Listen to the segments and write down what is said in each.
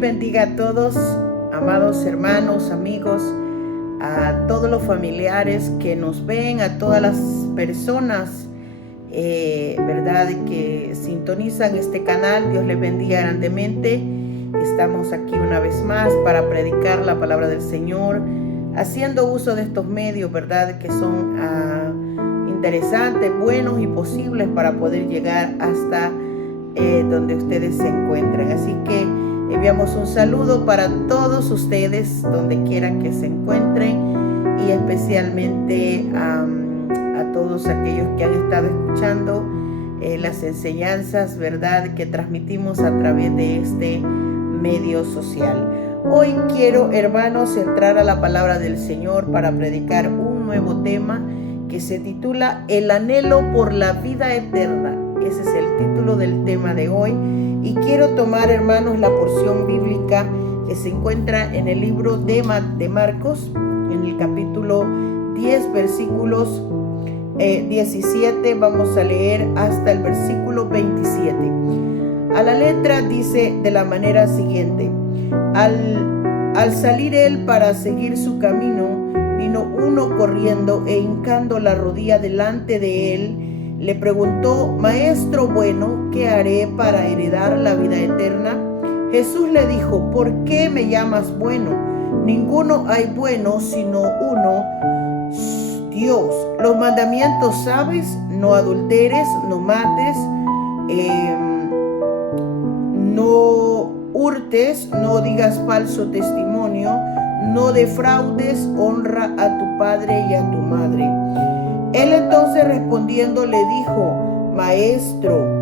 les bendiga a todos, amados hermanos, amigos, a todos los familiares que nos ven, a todas las personas, ¿verdad?, que sintonizan este canal. Dios les bendiga grandemente. Estamos aquí una vez más para predicar la palabra del Señor, haciendo uso de estos medios, ¿verdad?, que son interesantes, buenos y posibles para poder llegar hasta donde ustedes se encuentran. Así que enviamos un saludo para todos ustedes, donde quieran que se encuentren, y especialmente a todos aquellos que han estado escuchando las enseñanzas, ¿verdad?, que transmitimos a través de este medio social. Hoy quiero, hermanos, entrar a la palabra del Señor para predicar un nuevo tema que se titula El anhelo por la vida eterna. Ese es el título del tema de hoy. Y quiero tomar, hermanos, la porción bíblica que se encuentra en el libro de Marcos, en el capítulo 10, versículos 17. Vamos a leer hasta el versículo 27. A la letra dice de la manera siguiente: Al salir él para seguir su camino, vino uno corriendo e hincando la rodilla delante de él, le preguntó: Maestro bueno, ¿qué haré para heredar la vida eterna? Jesús le dijo: ¿Por qué me llamas bueno? Ninguno hay bueno sino uno, Dios. Los mandamientos sabes: no adulteres, no mates, no hurtes, no digas falso testimonio, no defraudes, honra a tu padre y a tu madre. Él entonces respondiendo le dijo: Maestro,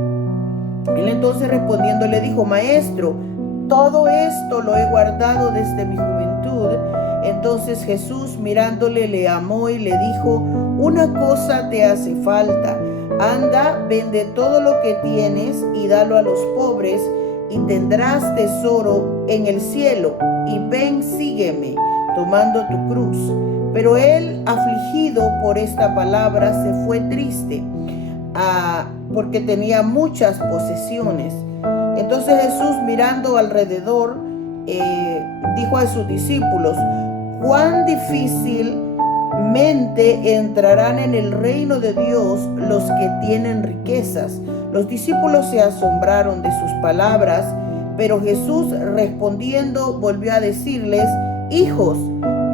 todo esto lo he guardado desde mi juventud. Entonces Jesús, mirándole, le amó y le dijo: una cosa te hace falta. Anda, vende todo lo que tienes y dalo a los pobres, y tendrás tesoro en el cielo. Y ven, sígueme, tomando tu cruz. Pero él, afligido por esta palabra, se fue triste, porque tenía muchas posesiones. Entonces Jesús, mirando alrededor, dijo a sus discípulos: cuán difícilmente entrarán en el reino de Dios los que tienen riquezas. Los discípulos se asombraron de sus palabras, pero Jesús, respondiendo, volvió a decirles: hijos,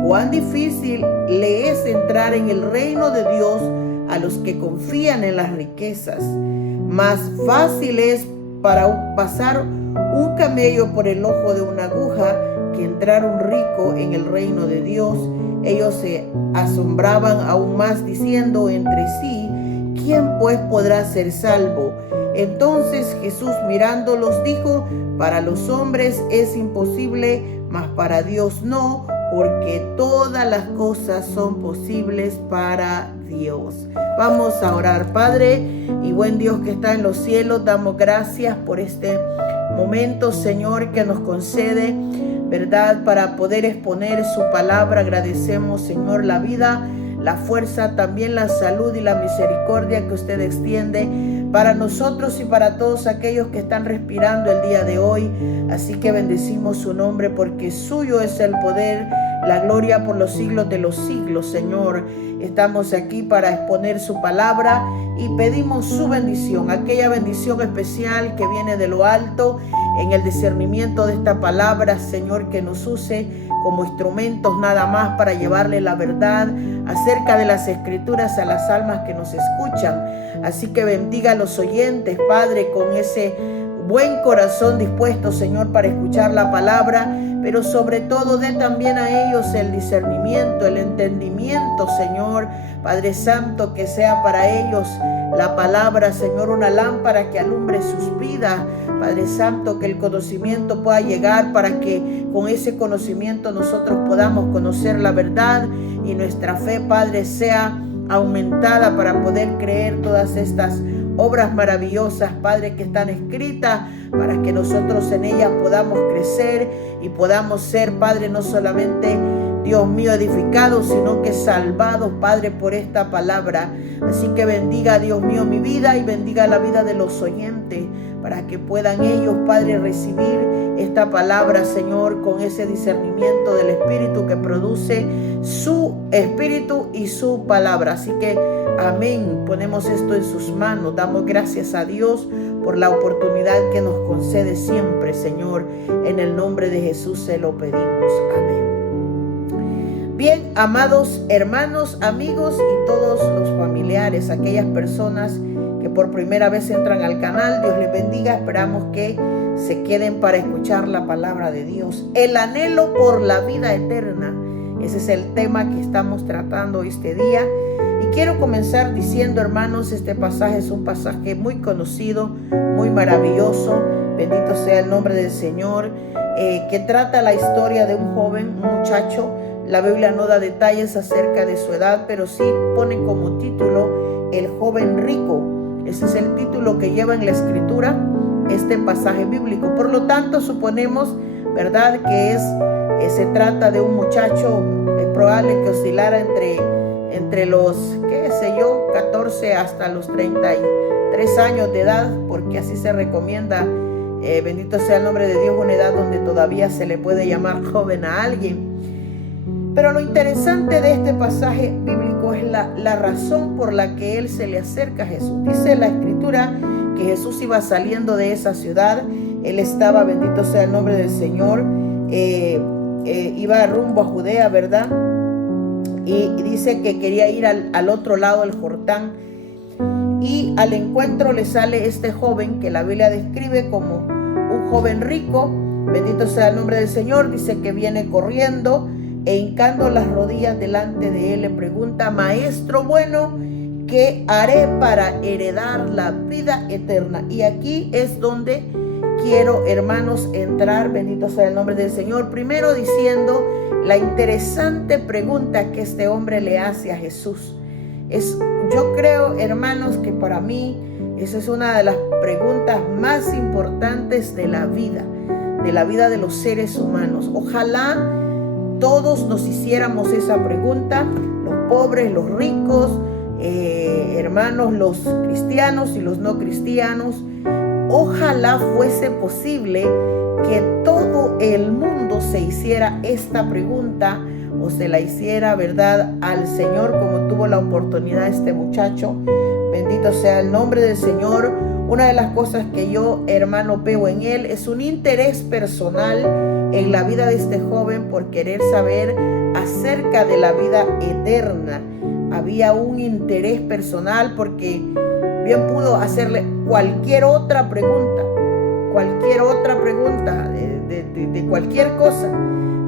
cuán difícil le es entrar en el reino de Dios a los que confían en las riquezas. Más fácil es para pasar un camello por el ojo de una aguja que entrar un rico en el reino de Dios. Ellos se asombraban aún más, diciendo entre sí: ¿quién pues podrá ser salvo? Entonces Jesús, mirándolos, dijo: para los hombres es imposible, mas para Dios no, porque todas las cosas son posibles para Dios. Vamos a orar. Padre y buen Dios que está en los cielos, damos gracias por este momento, Señor, que nos concede, ¿verdad?, para poder exponer su palabra. Agradecemos, Señor, la vida, la fuerza, también la salud y la misericordia que usted extiende para nosotros y para todos aquellos que están respirando el día de hoy. Así que bendecimos su nombre, porque suyo es el poder, la gloria por los siglos de los siglos, Señor. Estamos aquí para exponer su palabra y pedimos su bendición, aquella bendición especial que viene de lo alto, en el discernimiento de esta palabra, Señor, que nos use como instrumentos nada más para llevarle la verdad acerca de las Escrituras a las almas que nos escuchan. Así que bendiga a los oyentes, Padre, con ese buen corazón dispuesto, Señor, para escuchar la palabra, pero sobre todo dé también a ellos el discernimiento, el entendimiento, Señor, Padre Santo, que sea para ellos la palabra, Señor, una lámpara que alumbre sus vidas. Padre Santo, que el conocimiento pueda llegar para que con ese conocimiento nosotros podamos conocer la verdad y nuestra fe, Padre, sea aumentada para poder creer todas estas obras maravillosas, Padre, que están escritas, para que nosotros en ellas podamos crecer y podamos ser, Padre, no solamente, Dios mío, edificados, sino que salvados, Padre, por esta palabra. Así que bendiga, Dios mío, mi vida y bendiga la vida de los oyentes, para que puedan ellos, Padre, recibir esta palabra, Señor, con ese discernimiento del Espíritu que produce su Espíritu y su palabra. Así que, amén, ponemos esto en sus manos. Damos gracias a Dios por la oportunidad que nos concede siempre, Señor. En el nombre de Jesús se lo pedimos. Amén. Bien, amados hermanos, amigos y todos los familiares, aquellas personas que por primera vez entran al canal, Dios les bendiga. Esperamos que se queden para escuchar la palabra de Dios. El anhelo por la vida eterna. Ese es el tema que estamos tratando este día. Y quiero comenzar diciendo, hermanos, este pasaje es un pasaje muy conocido, muy maravilloso. Bendito sea el nombre del Señor, que trata la historia de un joven, un muchacho. La Biblia no da detalles acerca de su edad, pero sí pone como título El joven rico. Ese es el título que lleva en la Escritura este pasaje bíblico. Por lo tanto, suponemos, ¿verdad?, que se trata de un muchacho. Es probable que oscilara entre los, 14 hasta los 33 años de edad, porque así se recomienda, bendito sea el nombre de Dios, una edad donde todavía se le puede llamar joven a alguien. Pero lo interesante de este pasaje bíblico es la razón por la que él se le acerca a Jesús. Dice la Escritura que Jesús iba saliendo de esa ciudad. Él estaba, bendito sea el nombre del Señor, iba rumbo a Judea, ¿verdad? Y dice que quería ir al otro lado del Jordán. Y al encuentro le sale este joven que la Biblia describe como un joven rico. Bendito sea el nombre del Señor. Dice que viene corriendo e hincando las rodillas delante de él le pregunta: Maestro bueno, ¿qué haré para heredar la vida eterna? Y aquí es donde quiero, hermanos, entrar. Bendito sea el nombre del Señor. Primero diciendo la interesante pregunta que este hombre le hace a Jesús. Yo creo, hermanos, que para mí esa es una de las preguntas más importantes de la vida de los seres humanos. Ojalá todos nos hiciéramos esa pregunta, los pobres, los ricos, hermanos, los cristianos y los no cristianos. Ojalá fuese posible que todo el mundo se hiciera esta pregunta, o se la hiciera, ¿verdad?, al Señor, como tuvo la oportunidad este muchacho. Bendito sea el nombre del Señor. Una de las cosas que yo, hermano, veo en él es un interés personal en la vida de este joven por querer saber acerca de la vida eterna. Había un interés personal porque bien pudo hacerle cualquier otra pregunta de cualquier cosa,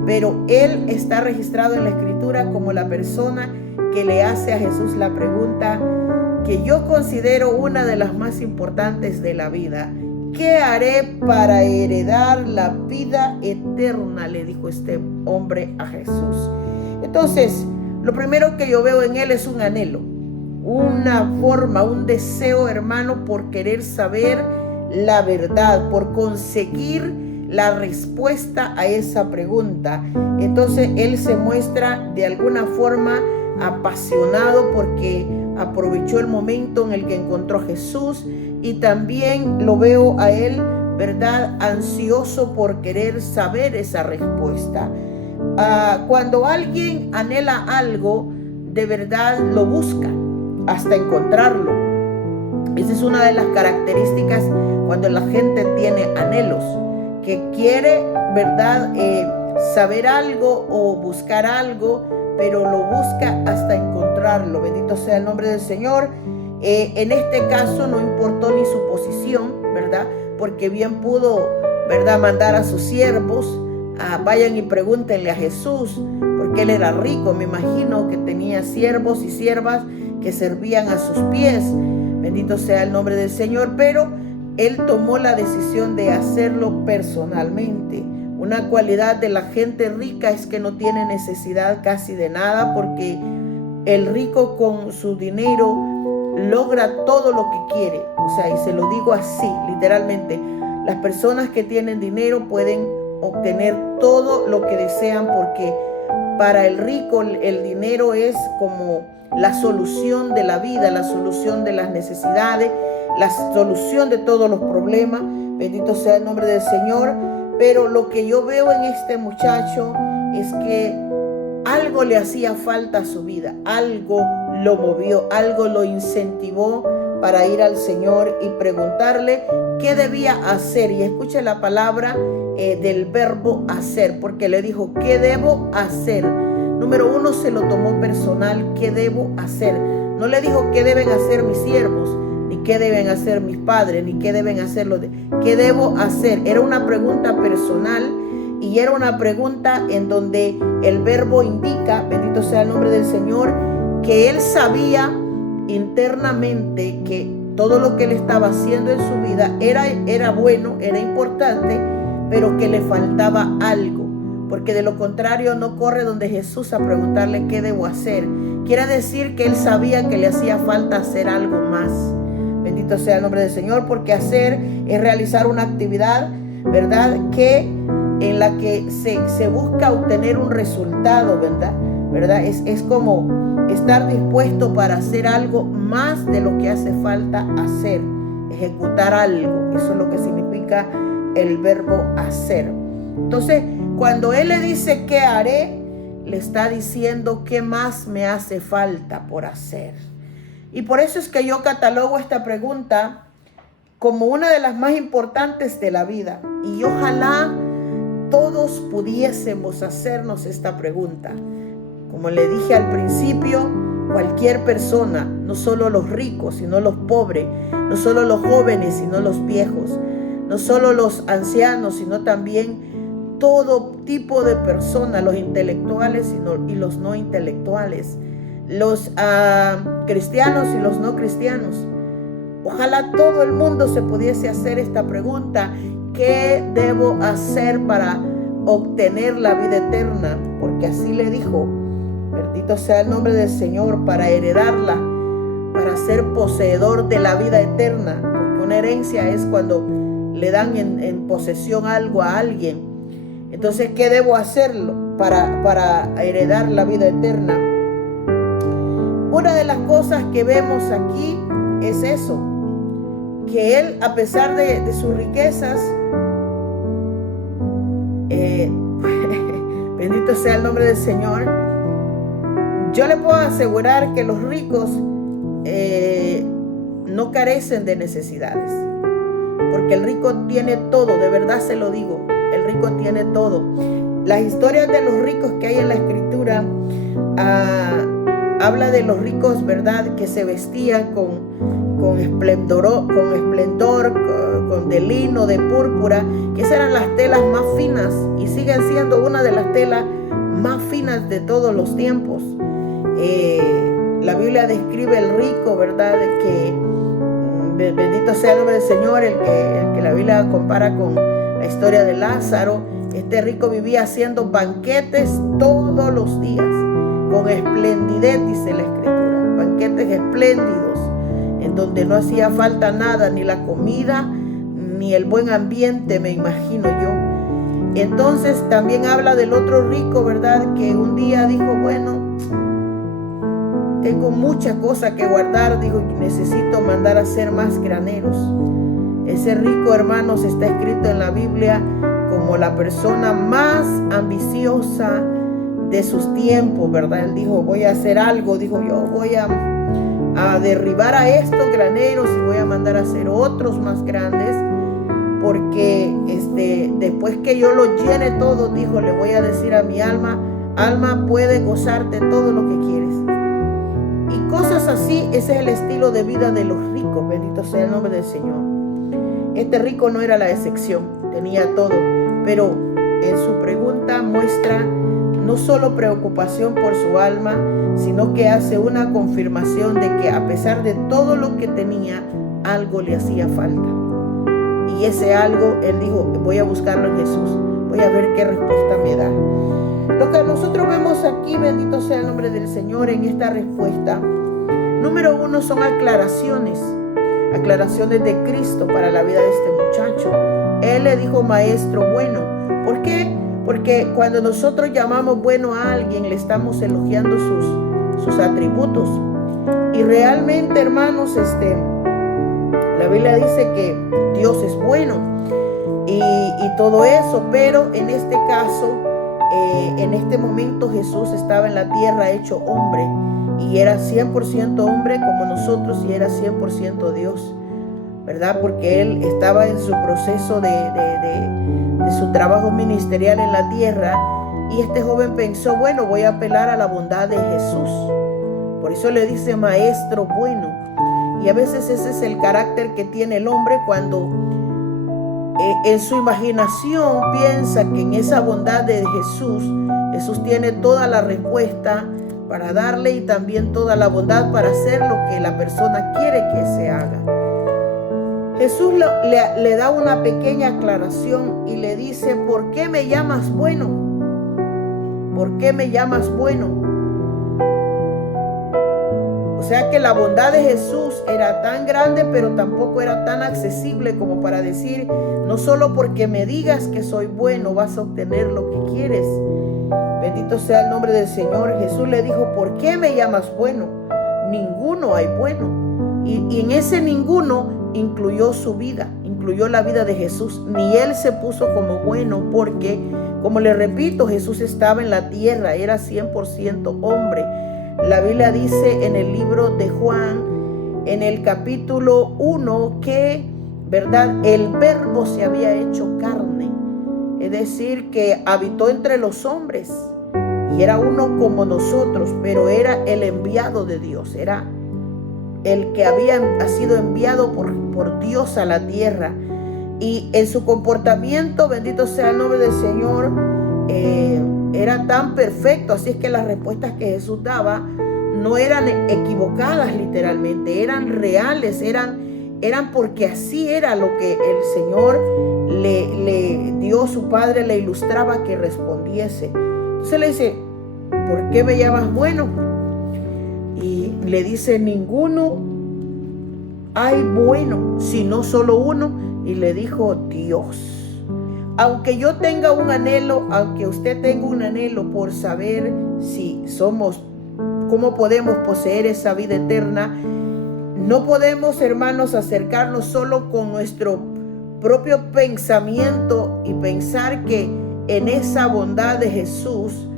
pero él está registrado en la Escritura como la persona que le hace a Jesús la pregunta que yo considero una de las más importantes de la vida. ¿Qué haré para heredar la vida eterna?, le dijo este hombre a Jesús. Entonces, lo primero que yo veo en él es un anhelo, una forma, un deseo, hermano, por querer saber la verdad, por conseguir la respuesta a esa pregunta. Entonces, él se muestra de alguna forma apasionado porque aprovechó el momento en el que encontró a Jesús, y también lo veo a él, ¿verdad?, ansioso por querer saber esa respuesta. Cuando alguien anhela algo, de verdad lo busca hasta encontrarlo. Esa es una de las características cuando la gente tiene anhelos, que quiere, ¿verdad?, saber algo o buscar algo, pero lo busca hasta encontrarlo. Bendito sea el nombre del Señor. En este caso no importó ni su posición, ¿verdad?, porque bien pudo, ¿verdad?, mandar a sus siervos, vayan y pregúntenle a Jesús, porque él era rico. Me imagino que tenía siervos y siervas que servían a sus pies. Bendito sea el nombre del Señor, pero él tomó la decisión de hacerlo personalmente. Una cualidad de la gente rica es que no tiene necesidad casi de nada, porque el rico con su dinero logra todo lo que quiere. O sea, y se lo digo así, literalmente, las personas que tienen dinero pueden obtener todo lo que desean, porque para el rico el dinero es como la solución de la vida, la solución de las necesidades, la solución de todos los problemas. Bendito sea el nombre del Señor. Pero lo que yo veo en este muchacho es que algo le hacía falta a su vida, algo lo movió, algo lo incentivó para ir al Señor y preguntarle qué debía hacer. Y escuche la palabra del verbo hacer, porque le dijo, ¿qué debo hacer? Número uno, se lo tomó personal, ¿qué debo hacer? No le dijo qué deben hacer mis siervos, ni qué deben hacer mis padres, ni qué deben hacer los de... ¿Qué debo hacer? Era una pregunta personal y era una pregunta en donde el verbo indica, bendito sea el nombre del Señor, que él sabía internamente que todo lo que él estaba haciendo en su vida era bueno, era importante, pero que le faltaba algo, porque de lo contrario no corre donde Jesús a preguntarle qué debo hacer. Quiere decir que él sabía que le hacía falta hacer algo más. Bendito sea el nombre del Señor, porque hacer es realizar una actividad, ¿verdad? En la que se busca obtener un resultado, ¿verdad? Es como estar dispuesto para hacer algo más de lo que hace falta hacer, ejecutar algo. Eso es lo que significa el verbo hacer. Entonces, cuando él le dice ¿qué haré?, le está diciendo qué más me hace falta por hacer. Y por eso es que yo catalogo esta pregunta como una de las más importantes de la vida. Y ojalá todos pudiésemos hacernos esta pregunta. Como le dije al principio, cualquier persona, no solo los ricos, sino los pobres, no solo los jóvenes, sino los viejos, no solo los ancianos, sino también todo tipo de personas, los intelectuales y los no intelectuales, los cristianos y los no cristianos. Ojalá todo el mundo se pudiese hacer esta pregunta: ¿qué debo hacer para obtener la vida eterna? Porque así le dijo, bendito sea el nombre del Señor, para heredarla, para ser poseedor de la vida eterna. Porque una herencia es cuando le dan en posesión algo a alguien. Entonces, ¿qué debo hacerlo para heredar la vida eterna? Una de las cosas que vemos aquí es eso, que él, a pesar de sus riquezas, bendito sea el nombre del Señor, yo le puedo asegurar que los ricos no carecen de necesidades, porque el rico tiene todo, de verdad se lo digo, el rico tiene todo. Las historias de los ricos que hay en la Escritura habla de los ricos, ¿verdad?, que se vestían con esplendor, de lino, de púrpura, que esas eran las telas más finas y siguen siendo una de las telas más finas de todos los tiempos. La Biblia describe el rico, ¿verdad?, que bendito sea el nombre del Señor, el que la Biblia compara con la historia de Lázaro. Este rico vivía haciendo banquetes todos los días, con esplendidez, dice la Escritura, banquetes espléndidos, en donde no hacía falta nada, ni la comida, ni el buen ambiente, me imagino yo. Entonces también habla del otro rico, ¿verdad?, que un día dijo, bueno, tengo mucha cosa que guardar, dijo, necesito mandar a hacer más graneros. Ese rico, hermanos, está escrito en la Biblia como la persona más ambiciosa de sus tiempos, ¿verdad? Él dijo, voy a hacer algo, dijo, yo voy a derribar a estos graneros y voy a mandar a hacer otros más grandes, porque después que yo los llene todos, dijo, le voy a decir a mi alma, puede gozarte todo lo que quieres. Y cosas así, ese es el estilo de vida de los ricos, bendito sea el nombre del Señor. Este rico no era la excepción, tenía todo, pero en su pregunta muestra no solo preocupación por su alma, sino que hace una confirmación de que a pesar de todo lo que tenía, algo le hacía falta. Y ese algo, él dijo, voy a buscarlo en Jesús, voy a ver qué respuesta me da. Lo que nosotros vemos aquí, bendito sea el nombre del Señor, en esta respuesta, número uno, son aclaraciones de Cristo para la vida de este muchacho. Él le dijo maestro bueno. ¿Por qué? Porque cuando nosotros llamamos bueno a alguien, le estamos elogiando sus atributos. Y realmente, hermanos, la la Biblia dice que Dios es bueno y todo eso, pero en este caso, en este momento Jesús estaba en la tierra hecho hombre y era 100% hombre como nosotros y era 100% Dios, ¿verdad? Porque Él estaba en su proceso de su trabajo ministerial en la tierra y este joven pensó, bueno, voy a apelar a la bondad de Jesús. Por eso le dice maestro bueno. Y a veces ese es el carácter que tiene el hombre cuando en su imaginación piensa que en esa bondad de Jesús, Jesús tiene toda la respuesta para darle y también toda la bondad para hacer lo que la persona quiere que se haga. Jesús le da una pequeña aclaración y le dice, ¿por qué me llamas bueno? ¿Por qué me llamas bueno? O sea que la bondad de Jesús era tan grande, pero tampoco era tan accesible como para decir, no solo porque me digas que soy bueno vas a obtener lo que quieres. Bendito sea el nombre del Señor. Jesús le dijo, ¿por qué me llamas bueno? Ninguno hay bueno. Y en ese ninguno incluyó su vida, incluyó la vida de Jesús. Ni él se puso como bueno porque, como le repito, Jesús estaba en la tierra, era 100% hombre. La Biblia dice en el libro de Juan, en el capítulo 1, que, ¿verdad?, el verbo se había hecho carne. Es decir, que habitó entre los hombres y era uno como nosotros, pero era el enviado de Dios, era el que había sido enviado por Dios a la tierra. Y en su comportamiento, bendito sea el nombre del Señor, era tan perfecto, así es que las respuestas que Jesús daba no eran equivocadas literalmente, eran reales, eran porque así era lo que el Señor Dios su Padre le ilustraba que respondiese. Entonces le dice, ¿por qué me llamas bueno? Y le dice, ninguno hay bueno, sino solo uno. Y le dijo, Dios. Aunque yo tenga un anhelo, aunque usted tenga un anhelo por saber si somos, cómo podemos poseer esa vida eterna, no podemos, hermanos, acercarnos solo con nuestro propio pensamiento y pensar que en esa bondad de Jesús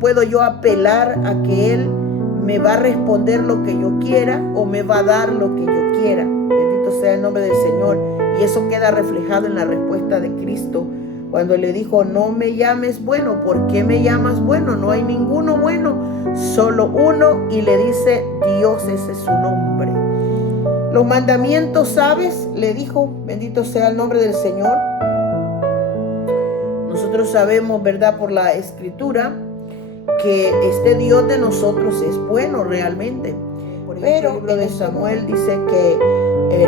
puedo yo apelar a que Él me va a responder lo que yo quiera o me va a dar lo que yo quiera. Bendito sea el nombre del Señor. Y eso queda reflejado en la respuesta de Cristo cuando le dijo, no me llames bueno. ¿Por qué me llamas bueno? No hay ninguno bueno, solo uno. Y le dice, Dios, ese es su nombre. Los mandamientos, ¿sabes? Le dijo, bendito sea el nombre del Señor. Nosotros sabemos, ¿verdad?, por la Escritura, que este Dios de nosotros es bueno realmente. Pero el libro de Samuel dice que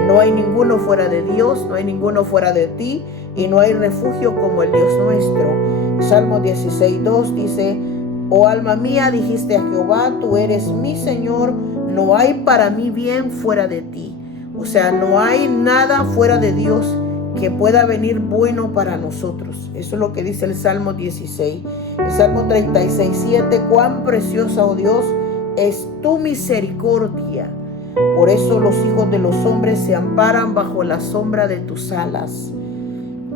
no hay ninguno fuera de Dios, no hay ninguno fuera de ti, y no hay refugio como el Dios nuestro. Salmo 16:2 dice, oh alma mía, dijiste a Jehová, tú eres mi Señor, no hay para mí bien fuera de ti. O sea, no hay nada fuera de Dios que pueda venir bueno para nosotros. Eso es lo que dice el Salmo 16. El Salmo 36:7, cuán preciosa, oh Dios, es tu misericordia. Por eso los hijos de los hombres se amparan bajo la sombra de tus alas.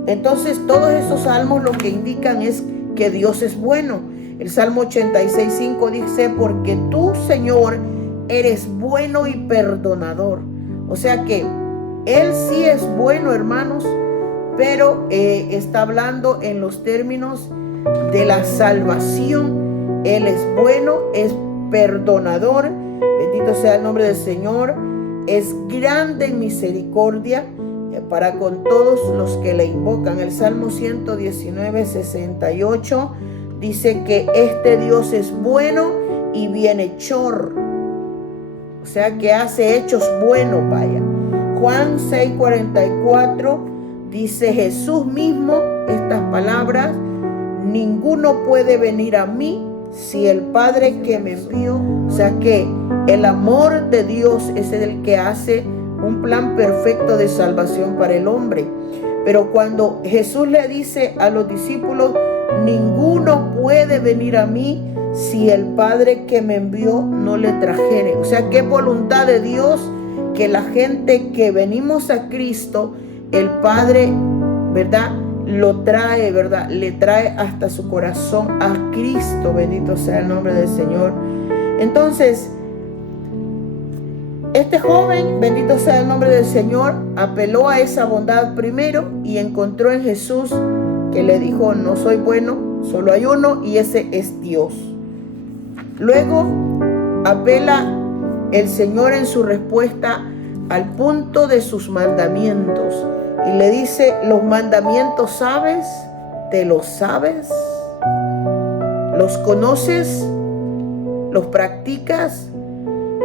Entonces todos esos salmos lo que indican es que Dios es bueno. El Salmo 86:5 dice, porque tú, Señor, eres bueno y perdonador. O sea que Él sí es bueno, hermanos, pero está hablando en los términos de la salvación. Él es bueno, es perdonador. Bendito sea el nombre del Señor. Es grande en misericordia para con todos los que le invocan. El Salmo 119:68 dice que este Dios es bueno y bienhechor. O sea que hace hechos buenos, vaya. Juan 6:44 dice Jesús mismo estas palabras, ninguno puede venir a mí si el Padre que me envió. O sea que el amor de Dios es el que hace un plan perfecto de salvación para el hombre. Pero cuando Jesús le dice a los discípulos, ninguno puede venir a mí si el Padre que me envió no le trajere. O sea que es voluntad de Dios que la gente que venimos a Cristo, el Padre, ¿verdad?, lo trae, ¿verdad?, le trae hasta su corazón a Cristo. Bendito sea el nombre del Señor. Entonces, este joven, bendito sea el nombre del Señor, apeló a esa bondad primero y encontró en Jesús, que le dijo: no soy bueno, solo hay uno y ese es Dios. Luego apela el Señor en su respuesta al punto de sus mandamientos y le dice: los mandamientos sabes, te los sabes, los conoces, los practicas.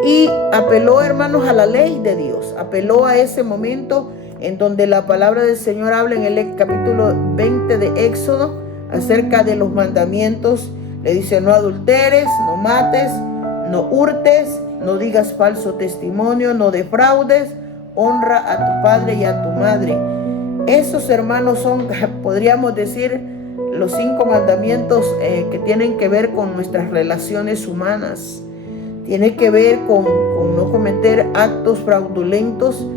Y apeló, hermanos, a la ley de Dios. Apeló a ese momento en donde la palabra del Señor habla en el capítulo 20 de Éxodo acerca de los mandamientos. Le dice: no adulteres, no mates, no hurtes, no digas falso testimonio, no defraudes, honra a tu padre y a tu madre. Esos, hermanos, son, podríamos decir, los 5 mandamientos que tienen que ver con nuestras relaciones humanas. Tiene que ver con no cometer actos fraudulentos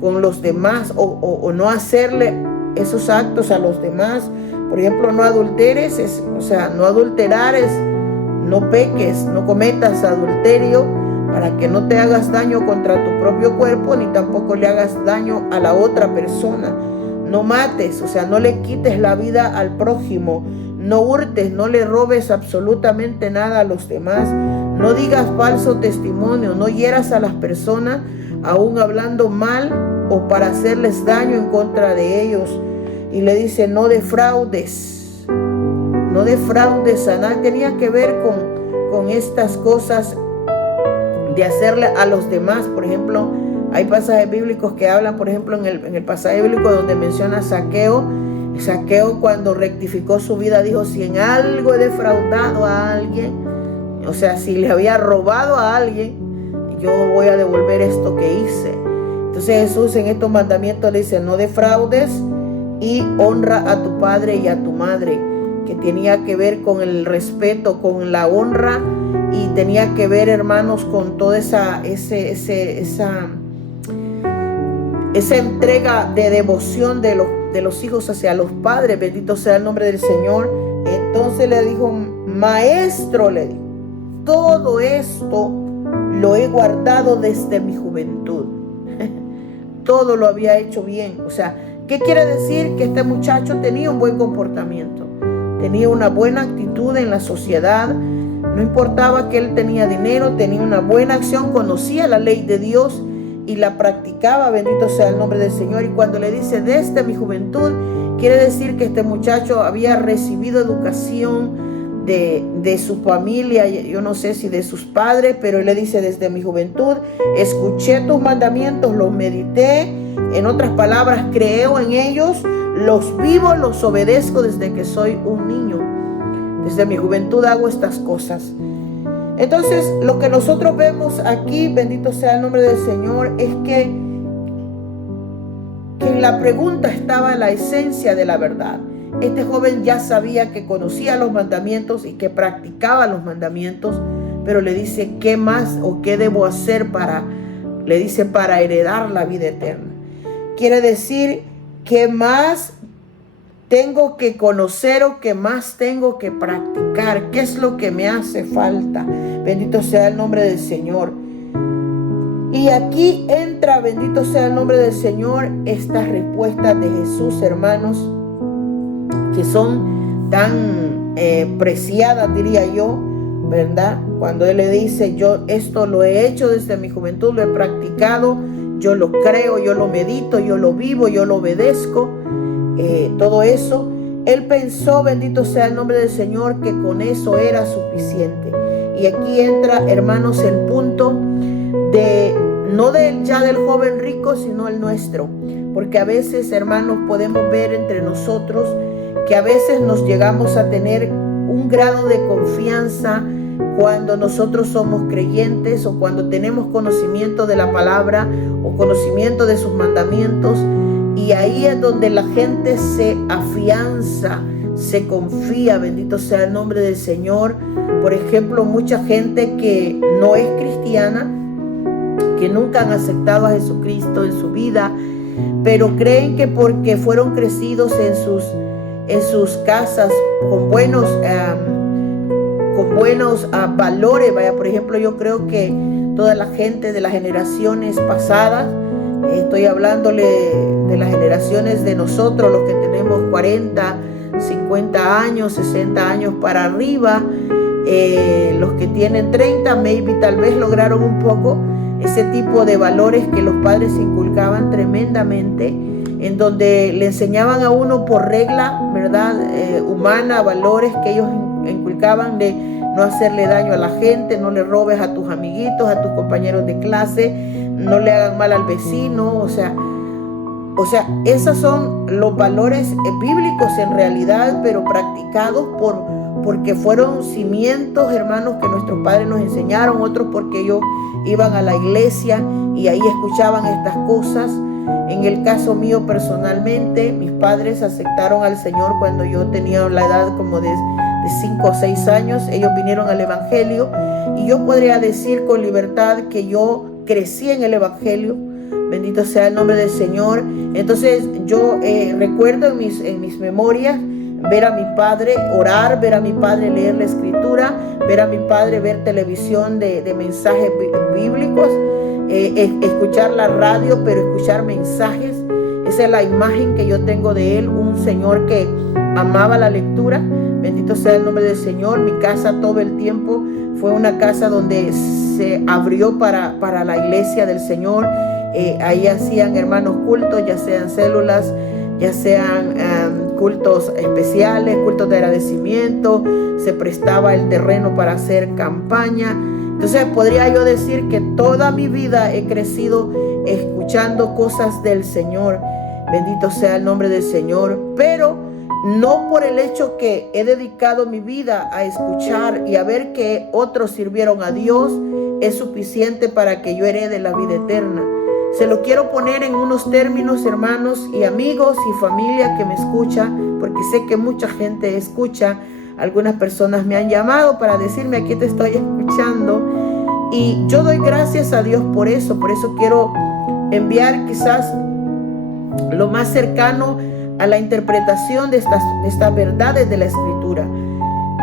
con los demás o no hacerle esos actos a los demás. Por ejemplo, no adulteres, no adulterar es no peques, no cometas adulterio para que no te hagas daño contra tu propio cuerpo ni tampoco le hagas daño a la otra persona. No mates, no le quites la vida al prójimo. No hurtes, no le robes absolutamente nada a los demás. No digas falso testimonio, no hieras a las personas aún hablando mal o para hacerles daño en contra de ellos. Y le dice: no defraudes, no defraudes a nadie. Tenía que ver con estas cosas de hacerle a los demás. Por ejemplo, hay pasajes bíblicos que hablan, por ejemplo, en el pasaje bíblico donde menciona a Zaqueo. Zaqueo, cuando rectificó su vida, dijo: si en algo he defraudado a alguien, si le había robado a alguien, yo voy a devolver esto que hice. Entonces Jesús en estos mandamientos le dice: no defraudes y honra a tu padre y a tu madre, que tenía que ver con el respeto, con la honra, y tenía que ver, hermanos, con toda esa entrega de devoción de los hijos hacia los padres. Bendito sea el nombre del Señor. Entonces le dijo: maestro, le dijo, todo esto lo he guardado desde mi juventud. Todo lo había hecho bien. ¿Qué quiere decir? Que este muchacho tenía un buen comportamiento, tenía una buena actitud en la sociedad. No importaba que él tenía dinero, tenía una buena acción, conocía la ley de Dios y la practicaba. Bendito sea el nombre del Señor. Y cuando le dice desde mi juventud, quiere decir que este muchacho había recibido educación de su familia, yo no sé si de sus padres, pero él le dice: desde mi juventud escuché tus mandamientos, los medité, en otras palabras, creo en ellos, los vivo, los obedezco desde que soy un niño. Desde mi juventud hago estas cosas. Entonces, lo que nosotros vemos aquí, bendito sea el nombre del Señor, es que en la pregunta estaba la esencia de la verdad. Este joven ya sabía que conocía los mandamientos y que practicaba los mandamientos, pero le dice: ¿qué más o qué debo hacer para heredar la vida eterna? Quiere decir, ¿qué más tengo que conocer o qué más tengo que practicar? ¿Qué es lo que me hace falta? Bendito sea el nombre del Señor. Y aquí entra, bendito sea el nombre del Señor, estas respuestas de Jesús, hermanos, que son tan preciadas, diría yo, ¿verdad? Cuando Él le dice: yo esto lo he hecho desde mi juventud, lo he practicado, yo lo creo, yo lo medito, yo lo vivo, yo lo obedezco, todo eso. Él pensó, bendito sea el nombre del Señor, que con eso era suficiente. Y aquí entra, hermanos, el punto no ya del joven rico, sino el nuestro. Porque a veces, hermanos, podemos ver entre nosotros que a veces nos llegamos a tener un grado de confianza cuando nosotros somos creyentes o cuando tenemos conocimiento de la palabra o conocimiento de sus mandamientos, y ahí es donde la gente se afianza, se confía, bendito sea el nombre del Señor. Por ejemplo, mucha gente que no es cristiana, que nunca han aceptado a Jesucristo en su vida, pero creen que porque fueron crecidos en sus casas con buenos valores, vaya, por ejemplo, yo creo que toda la gente de las generaciones pasadas, estoy hablándole de las generaciones de nosotros, los que tenemos 40, 50 años, 60 años para arriba, los que tienen 30, maybe tal vez lograron un poco ese tipo de valores que los padres inculcaban tremendamente, en donde le enseñaban a uno por regla, ¿verdad? Humana, valores que ellos inculcaban de no hacerle daño a la gente, no le robes a tus amiguitos, a tus compañeros de clase, no le hagan mal al vecino, o sea, esos son los valores bíblicos en realidad, pero practicados porque fueron cimientos, hermanos, que nuestros padres nos enseñaron, otros porque ellos iban a la iglesia y ahí escuchaban estas cosas. En el caso mío personalmente, mis padres aceptaron al Señor cuando yo tenía la edad como de 5 o 6 años. Ellos vinieron al Evangelio y yo podría decir con libertad que yo crecí en el Evangelio. Bendito sea el nombre del Señor. Entonces yo recuerdo en mis memorias ver a mi padre orar, ver a mi padre leer la escritura, ver a mi padre ver televisión de mensajes bíblicos, escuchar la radio, pero escuchar mensajes. Esa es la imagen que yo tengo de él, un señor que amaba la lectura. Bendito sea el nombre del Señor. Mi casa todo el tiempo fue una casa donde se abrió para la iglesia del Señor. Ahí hacían, hermanos, cultos, ya sean células, ya sean cultos especiales, cultos de agradecimiento. Se prestaba el terreno para hacer campaña. Entonces podría yo decir que toda mi vida he crecido escuchando cosas del Señor. Bendito sea el nombre del Señor. Pero no por el hecho que he dedicado mi vida a escuchar y a ver que otros sirvieron a Dios, es suficiente para que yo herede la vida eterna. Se lo quiero poner en unos términos, hermanos y amigos y familia que me escucha, porque sé que mucha gente escucha. Algunas personas me han llamado para decirme: aquí te estoy escuchando. Y yo doy gracias a Dios por eso. Por eso quiero enviar quizás lo más cercano a la interpretación de estas verdades de la Escritura.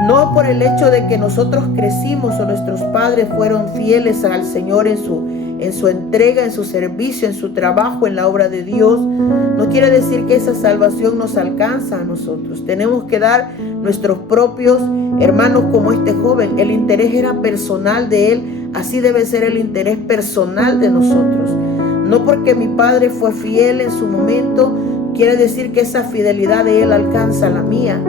No por el hecho de que nosotros crecimos o nuestros padres fueron fieles al Señor en su entrega, en su servicio, en su trabajo, en la obra de Dios, no quiere decir que esa salvación nos alcanza a nosotros. Tenemos que dar nuestros propios, hermanos, como este joven. El interés era personal de él, así debe ser el interés personal de nosotros. No porque mi padre fue fiel en su momento, quiere decir que esa fidelidad de él alcanza la mía.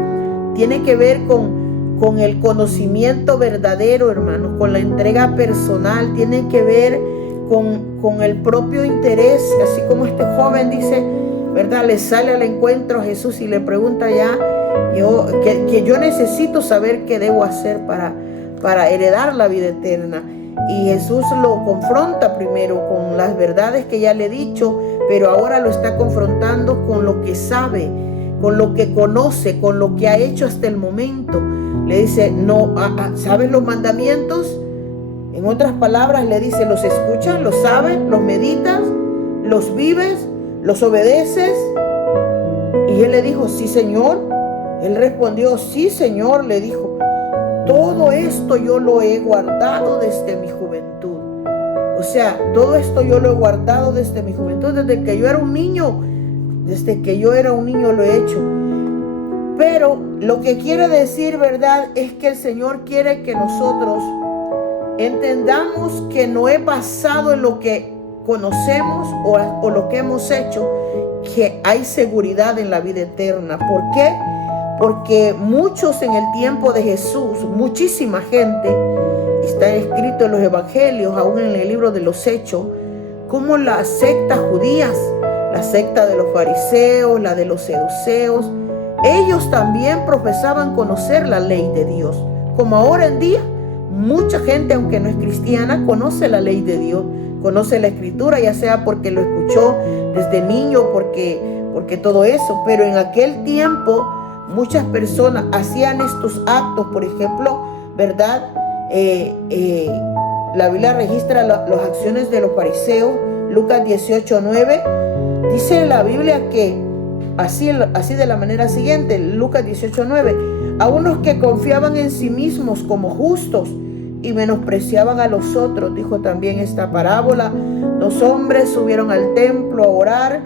Tiene que ver con el conocimiento verdadero, hermanos, con la entrega personal. Tiene que ver con el propio interés, así como este joven dice, ¿verdad? Le sale al encuentro a Jesús y le pregunta que yo necesito saber qué debo hacer para heredar la vida eterna. Y Jesús lo confronta primero con las verdades que ya le he dicho, pero ahora lo está confrontando con lo que sabe, con lo que conoce, con lo que ha hecho hasta el momento. Le dice, no, ¿sabes los mandamientos? En otras palabras le dice, ¿los escuchas, los sabes, los meditas, los vives, los obedeces? Y él le dijo, sí, Señor. Él respondió, sí, Señor, le dijo, todo esto yo lo he guardado desde mi juventud. O sea, todo esto yo lo he guardado desde mi juventud, desde que yo era un niño. Desde que yo era un niño lo he hecho. Pero lo que quiere decir, ¿verdad?, es que el Señor quiere que nosotros entendamos que no es basado en lo que conocemos o lo que hemos hecho, que hay seguridad en la vida eterna. ¿Por qué? Porque muchos en el tiempo de Jesús, muchísima gente, está escrito en los evangelios, aún en el libro de los Hechos, como las sectas judías, la secta de los fariseos, la de los saduceos, ellos también profesaban conocer la ley de Dios. Como ahora en día, mucha gente, aunque no es cristiana, conoce la ley de Dios, conoce la Escritura, ya sea porque lo escuchó desde niño, porque todo eso. Pero en aquel tiempo, muchas personas hacían estos actos, por ejemplo, ¿verdad? la Biblia registra las acciones de los fariseos. Lucas 18:9, dice la Biblia que así de la manera siguiente, Lucas 18:9, a unos que confiaban en sí mismos como justos y menospreciaban a los otros, dijo también esta parábola. 2 hombres subieron al templo a orar,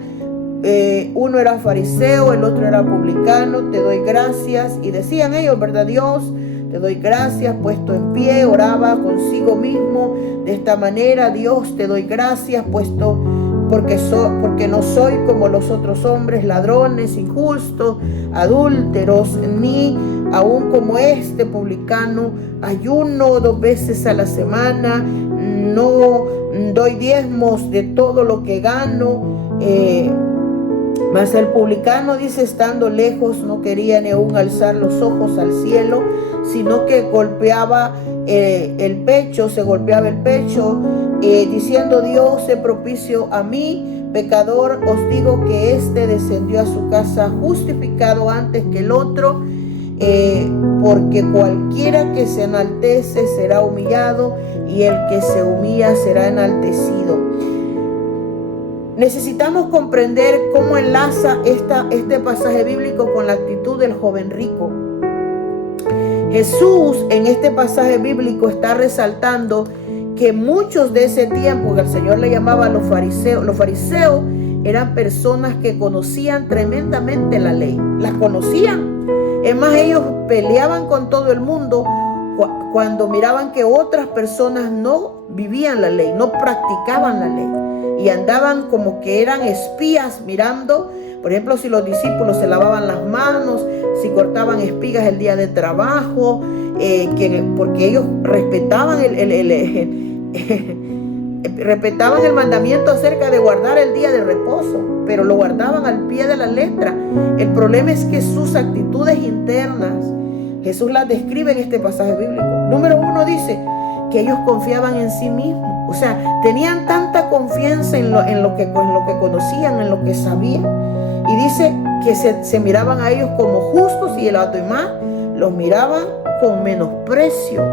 uno era fariseo, el otro era publicano. Te doy gracias, y decían ellos, ¿verdad, Dios? Te doy gracias. Puesto en pie, oraba consigo mismo de esta manera: Dios, te doy gracias, porque no soy como los otros hombres, ladrones, injustos, adúlteros, ni aún como este publicano. Ayuno 2 veces a la semana, no doy diezmos de todo lo que gano. Mas el publicano, dice, estando lejos, no quería ni aún alzar los ojos al cielo, sino que se golpeaba el pecho, diciendo: Dios, sé propicio a mí, pecador. Os digo que éste descendió a su casa justificado antes que el otro, porque cualquiera que se enaltece será humillado, y el que se humilla será enaltecido. Necesitamos comprender cómo enlaza este pasaje bíblico con la actitud del joven rico. Jesús en este pasaje bíblico está resaltando que muchos de ese tiempo, que el Señor le llamaba a los fariseos eran personas que conocían tremendamente la ley, las conocían. Es más, ellos peleaban con todo el mundo cuando miraban que otras personas no vivían la ley, no practicaban la ley, y andaban como que eran espías mirando. Por ejemplo, si los discípulos se lavaban las manos, si cortaban espigas el día de trabajo, porque ellos respetaban respetaban el mandamiento acerca de guardar el día de reposo, pero lo guardaban al pie de la letra. El problema es que sus actitudes internas, Jesús las describe en este pasaje bíblico. Número 1 dice que ellos confiaban en sí mismos. O sea, tenían tanta confianza en lo que conocían, en lo que sabían. Y dice que se miraban a ellos como justos, y el demás los miraban con menosprecio.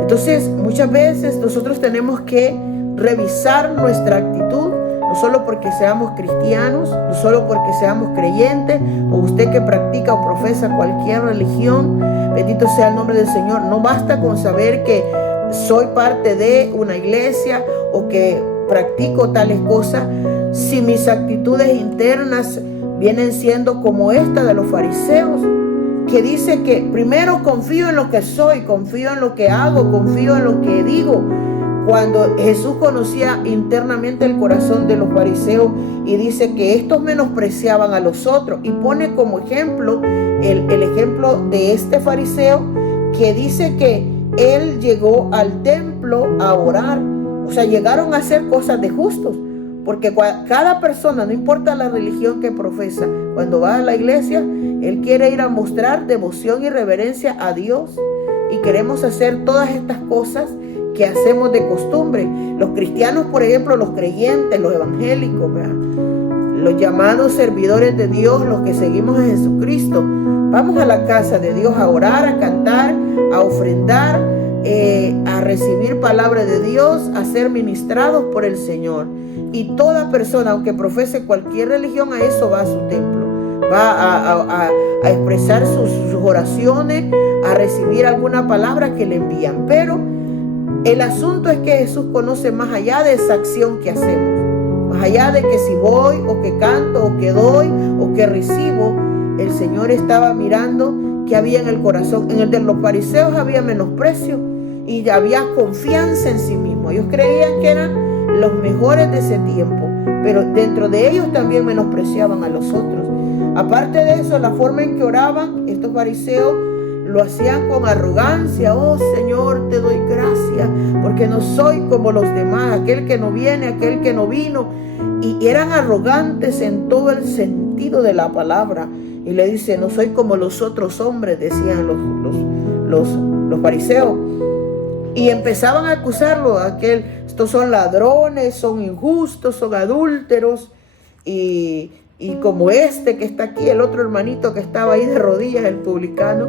Entonces, muchas veces nosotros tenemos que revisar nuestra actitud, no solo porque seamos cristianos, no solo porque seamos creyentes, o usted que practica o profesa cualquier religión, bendito sea el nombre del Señor. No basta con saber que soy parte de una iglesia o que practico tales cosas, si mis actitudes internas vienen siendo como esta de los fariseos, que dice que primero confío en lo que soy, confío en lo que hago, confío en lo que digo. Cuando Jesús conocía internamente el corazón de los fariseos, y dice que estos menospreciaban a los otros, y pone como ejemplo el ejemplo de este fariseo, que dice que él llegó al templo a orar. O sea, llegaron a hacer cosas de justos, porque cada persona, no importa la religión que profesa, cuando va a la iglesia, él quiere ir a mostrar devoción y reverencia a Dios, y queremos hacer todas estas cosas que hacemos de costumbre. Los cristianos, por ejemplo, los creyentes, los evangélicos, ¿verdad?, los llamados servidores de Dios, los que seguimos a Jesucristo, vamos a la casa de Dios a orar, a cantar, a ofrendar, a recibir palabra de Dios, a ser ministrados por el Señor. Y toda persona, aunque profese cualquier religión, a eso va a su templo, va a expresar sus oraciones, a recibir alguna palabra que le envían. Pero el asunto es que Jesús conoce más allá de esa acción que hacemos, más allá de que si voy o que canto o que doy o que recibo. El Señor estaba mirando que había en el corazón. En el de los fariseos había menosprecio y había confianza en sí mismos. Ellos creían que eran los mejores de ese tiempo, pero dentro de ellos también menospreciaban a los otros. Aparte de eso, la forma en que oraban estos fariseos lo hacían con arrogancia. Oh Señor, te doy gracias porque no soy como los demás, aquel que no viene, aquel que no vino. Y eran arrogantes en todo el sentido de la palabra. Y le dice: no soy como los otros hombres, decían los fariseos. Y empezaban a acusarlo, estos son ladrones, son injustos, son adúlteros. Y como este que está aquí, el otro hermanito que estaba ahí de rodillas, el publicano,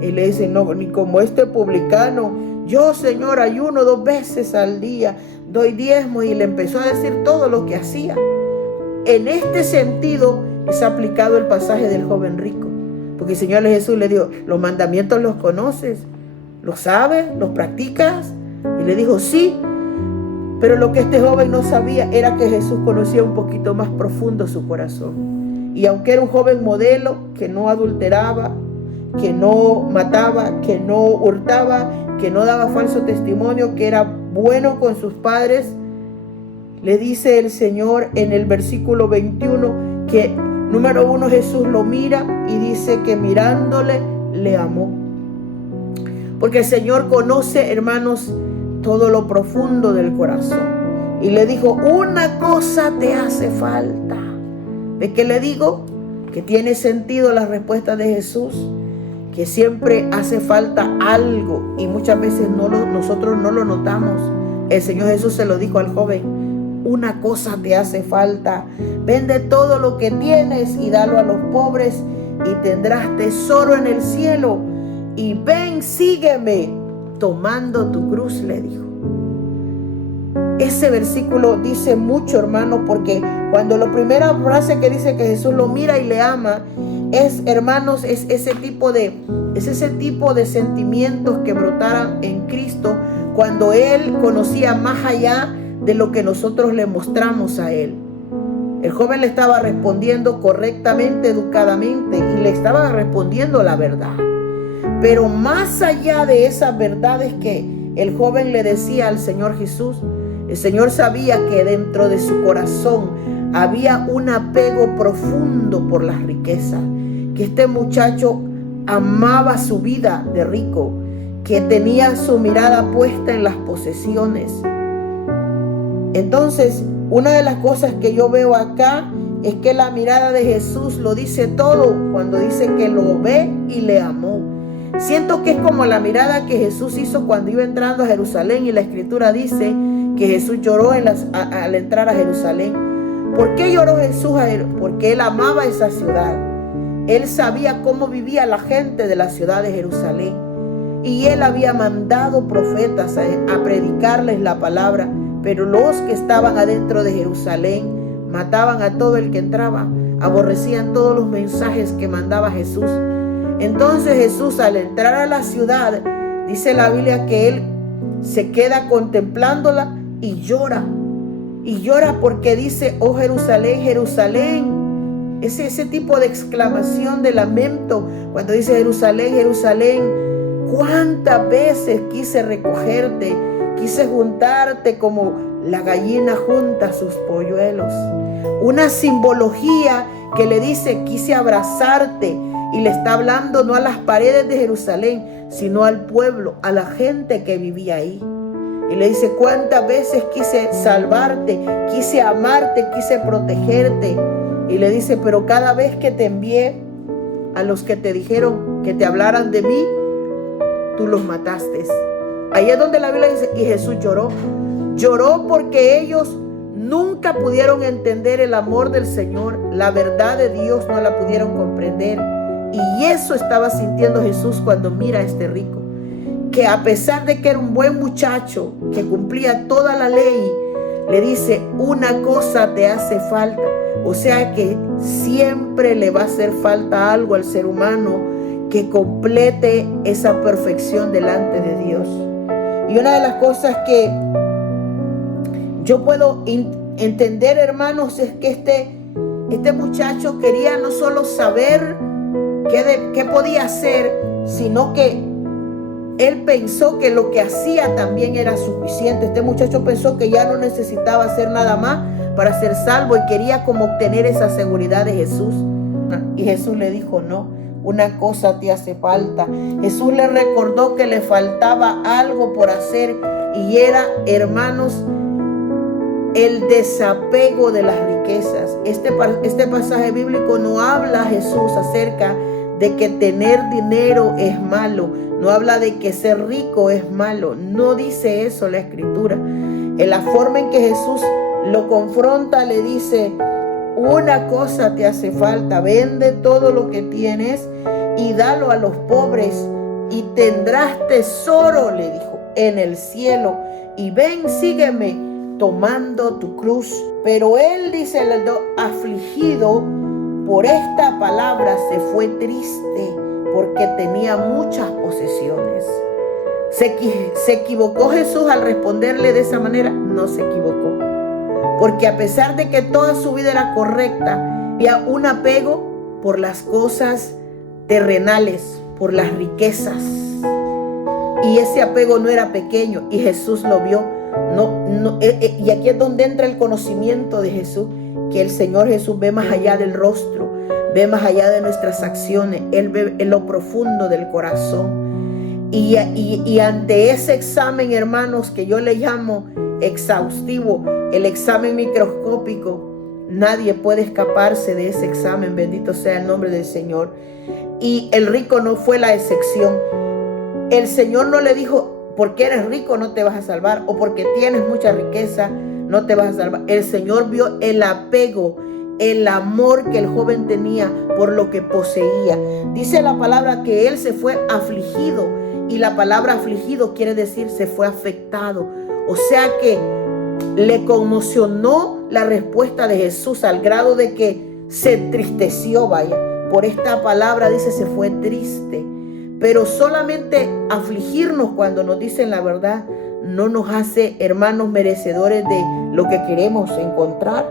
y le dicen: no, ni como este publicano, Yo, Señor, ayuno 2 veces al día, doy diezmos, y le empezó a decir todo lo que hacía. En este sentido es aplicado el pasaje del joven rico, porque el Señor Jesús le dijo, los mandamientos los conoces, los sabes, los practicas, y le dijo, sí. Pero lo que este joven no sabía era que Jesús conocía un poquito más profundo su corazón. Y aunque era un joven modelo, que no adulteraba, que no mataba, que no hurtaba, que no daba falso testimonio, que era bueno con sus padres, le dice el Señor en el versículo 21 que, número 1, Jesús lo mira y dice que mirándole le amó. Porque el Señor conoce, hermanos, todo lo profundo del corazón. Y le dijo, una cosa te hace falta. ¿De qué le digo? Que tiene sentido la respuesta de Jesús, que siempre hace falta algo y muchas veces nosotros no lo notamos. El Señor Jesús se lo dijo al joven, una cosa te hace falta, vende todo lo que tienes y dalo a los pobres y tendrás tesoro en el cielo, y ven, sígueme, tomando tu cruz, le dijo. Ese versículo dice mucho, hermano, porque cuando la primera frase que dice que Jesús lo mira y le ama, es, hermanos, es ese tipo de sentimientos que brotaran en Cristo cuando Él conocía más allá de lo que nosotros le mostramos a Él. El joven le estaba respondiendo correctamente, educadamente, y le estaba respondiendo la verdad. Pero más allá de esas verdades que el joven le decía al Señor Jesús, el Señor sabía que dentro de su corazón había un apego profundo por las riquezas, que este muchacho amaba su vida de rico, que tenía su mirada puesta en las posesiones. Entonces, una de las cosas que yo veo acá es que la mirada de Jesús lo dice todo cuando dice que lo ve y le amó. Siento que es como la mirada que Jesús hizo cuando iba entrando a Jerusalén, y la Escritura dice que Jesús lloró al entrar a Jerusalén. ¿Por qué lloró Jesús? Porque Él amaba esa ciudad. Él sabía cómo vivía la gente de la ciudad de Jerusalén, y Él había mandado profetas a predicarles la palabra, pero los que estaban adentro de Jerusalén mataban a todo el que entraba, aborrecían todos los mensajes que mandaba Jesús. Entonces Jesús, al entrar a la ciudad, dice la Biblia que Él se queda contemplándola y llora. Y llora porque dice, oh Jerusalén, Jerusalén. Ese tipo de exclamación, de lamento, cuando dice Jerusalén, Jerusalén, cuántas veces quise recogerte, quise juntarte como la gallina junta sus polluelos. Una simbología que le dice, quise abrazarte. Y le está hablando no a las paredes de Jerusalén, sino al pueblo, a la gente que vivía ahí. Y le dice, cuántas veces quise salvarte, quise amarte, quise protegerte. Y le dice, pero cada vez que te envié a los que te dijeron que te hablaran de mí, tú los mataste. Ahí es donde la Biblia dice, y Jesús lloró. Lloró porque ellos nunca pudieron entender el amor del Señor, la verdad de Dios no la pudieron comprender. Y eso estaba sintiendo Jesús cuando mira a este rico, que a pesar de que era un buen muchacho, que cumplía toda la ley, le dice, una cosa te hace falta. O sea que siempre le va a hacer falta algo al ser humano que complete esa perfección delante de Dios. Y una de las cosas que yo puedo entender, hermanos, es que este muchacho quería no solo saber qué podía hacer, sino que él pensó que lo que hacía también era suficiente. Este muchacho pensó que ya no necesitaba hacer nada más para ser salvo, y quería como obtener esa seguridad de Jesús. Y Jesús le dijo, no, una cosa te hace falta. Jesús le recordó que le faltaba algo por hacer, y era, hermanos, el desapego de las riquezas. Este pasaje bíblico no habla Jesús acerca de que tener dinero es malo, no habla de que ser rico es malo, no dice eso la Escritura. En la forma en que Jesús lo confronta, le dice, una cosa te hace falta, vende todo lo que tienes y dalo a los pobres y tendrás tesoro, le dijo, en el cielo y ven, sígueme tomando tu cruz. Pero él, dice el afligido por esta palabra, se fue triste porque tenía muchas posesiones. ¿Se equivocó Jesús al responderle de esa manera? No se equivocó. Porque a pesar de que toda su vida era correcta, había un apego por las cosas terrenales, por las riquezas. Y ese apego no era pequeño y Jesús lo vio. Y aquí es donde entra el conocimiento de Jesús, que el Señor Jesús ve más allá del rostro, ve más allá de nuestras acciones. Él ve en lo profundo del corazón. Y ante ese examen, hermanos, que yo le llamo exhaustivo, el examen microscópico, nadie puede escaparse de ese examen. Bendito sea el nombre del Señor. Y el rico no fue la excepción. El Señor no le dijo, porque eres rico no te vas a salvar, o porque tienes mucha riqueza no te vas a salvar. El Señor vio el apego, el amor que el joven tenía por lo que poseía. Dice la palabra que él se fue afligido, y la palabra afligido quiere decir se fue afectado. O sea que le conmocionó la respuesta de Jesús al grado de que se entristeció, vaya. Por esta palabra dice se fue triste. Pero solamente afligirnos cuando nos dicen la verdad no nos hace, hermanos, merecedores de lo que queremos encontrar,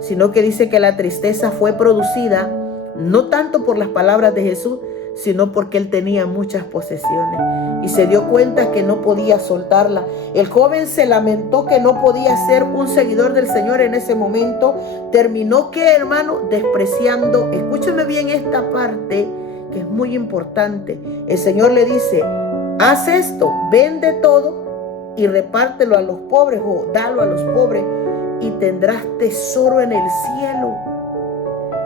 sino que dice que la tristeza fue producida no tanto por las palabras de Jesús, sino porque él tenía muchas posesiones y se dio cuenta que no podía soltarla. El joven se lamentó que no podía ser un seguidor del Señor en ese momento. Terminó, ¿qué, hermano? Despreciando. Escúchame bien esta parte, que es muy importante. El Señor le dice, haz esto, vende todo y repártelo a los pobres, o dalo a los pobres, y tendrás tesoro en el cielo.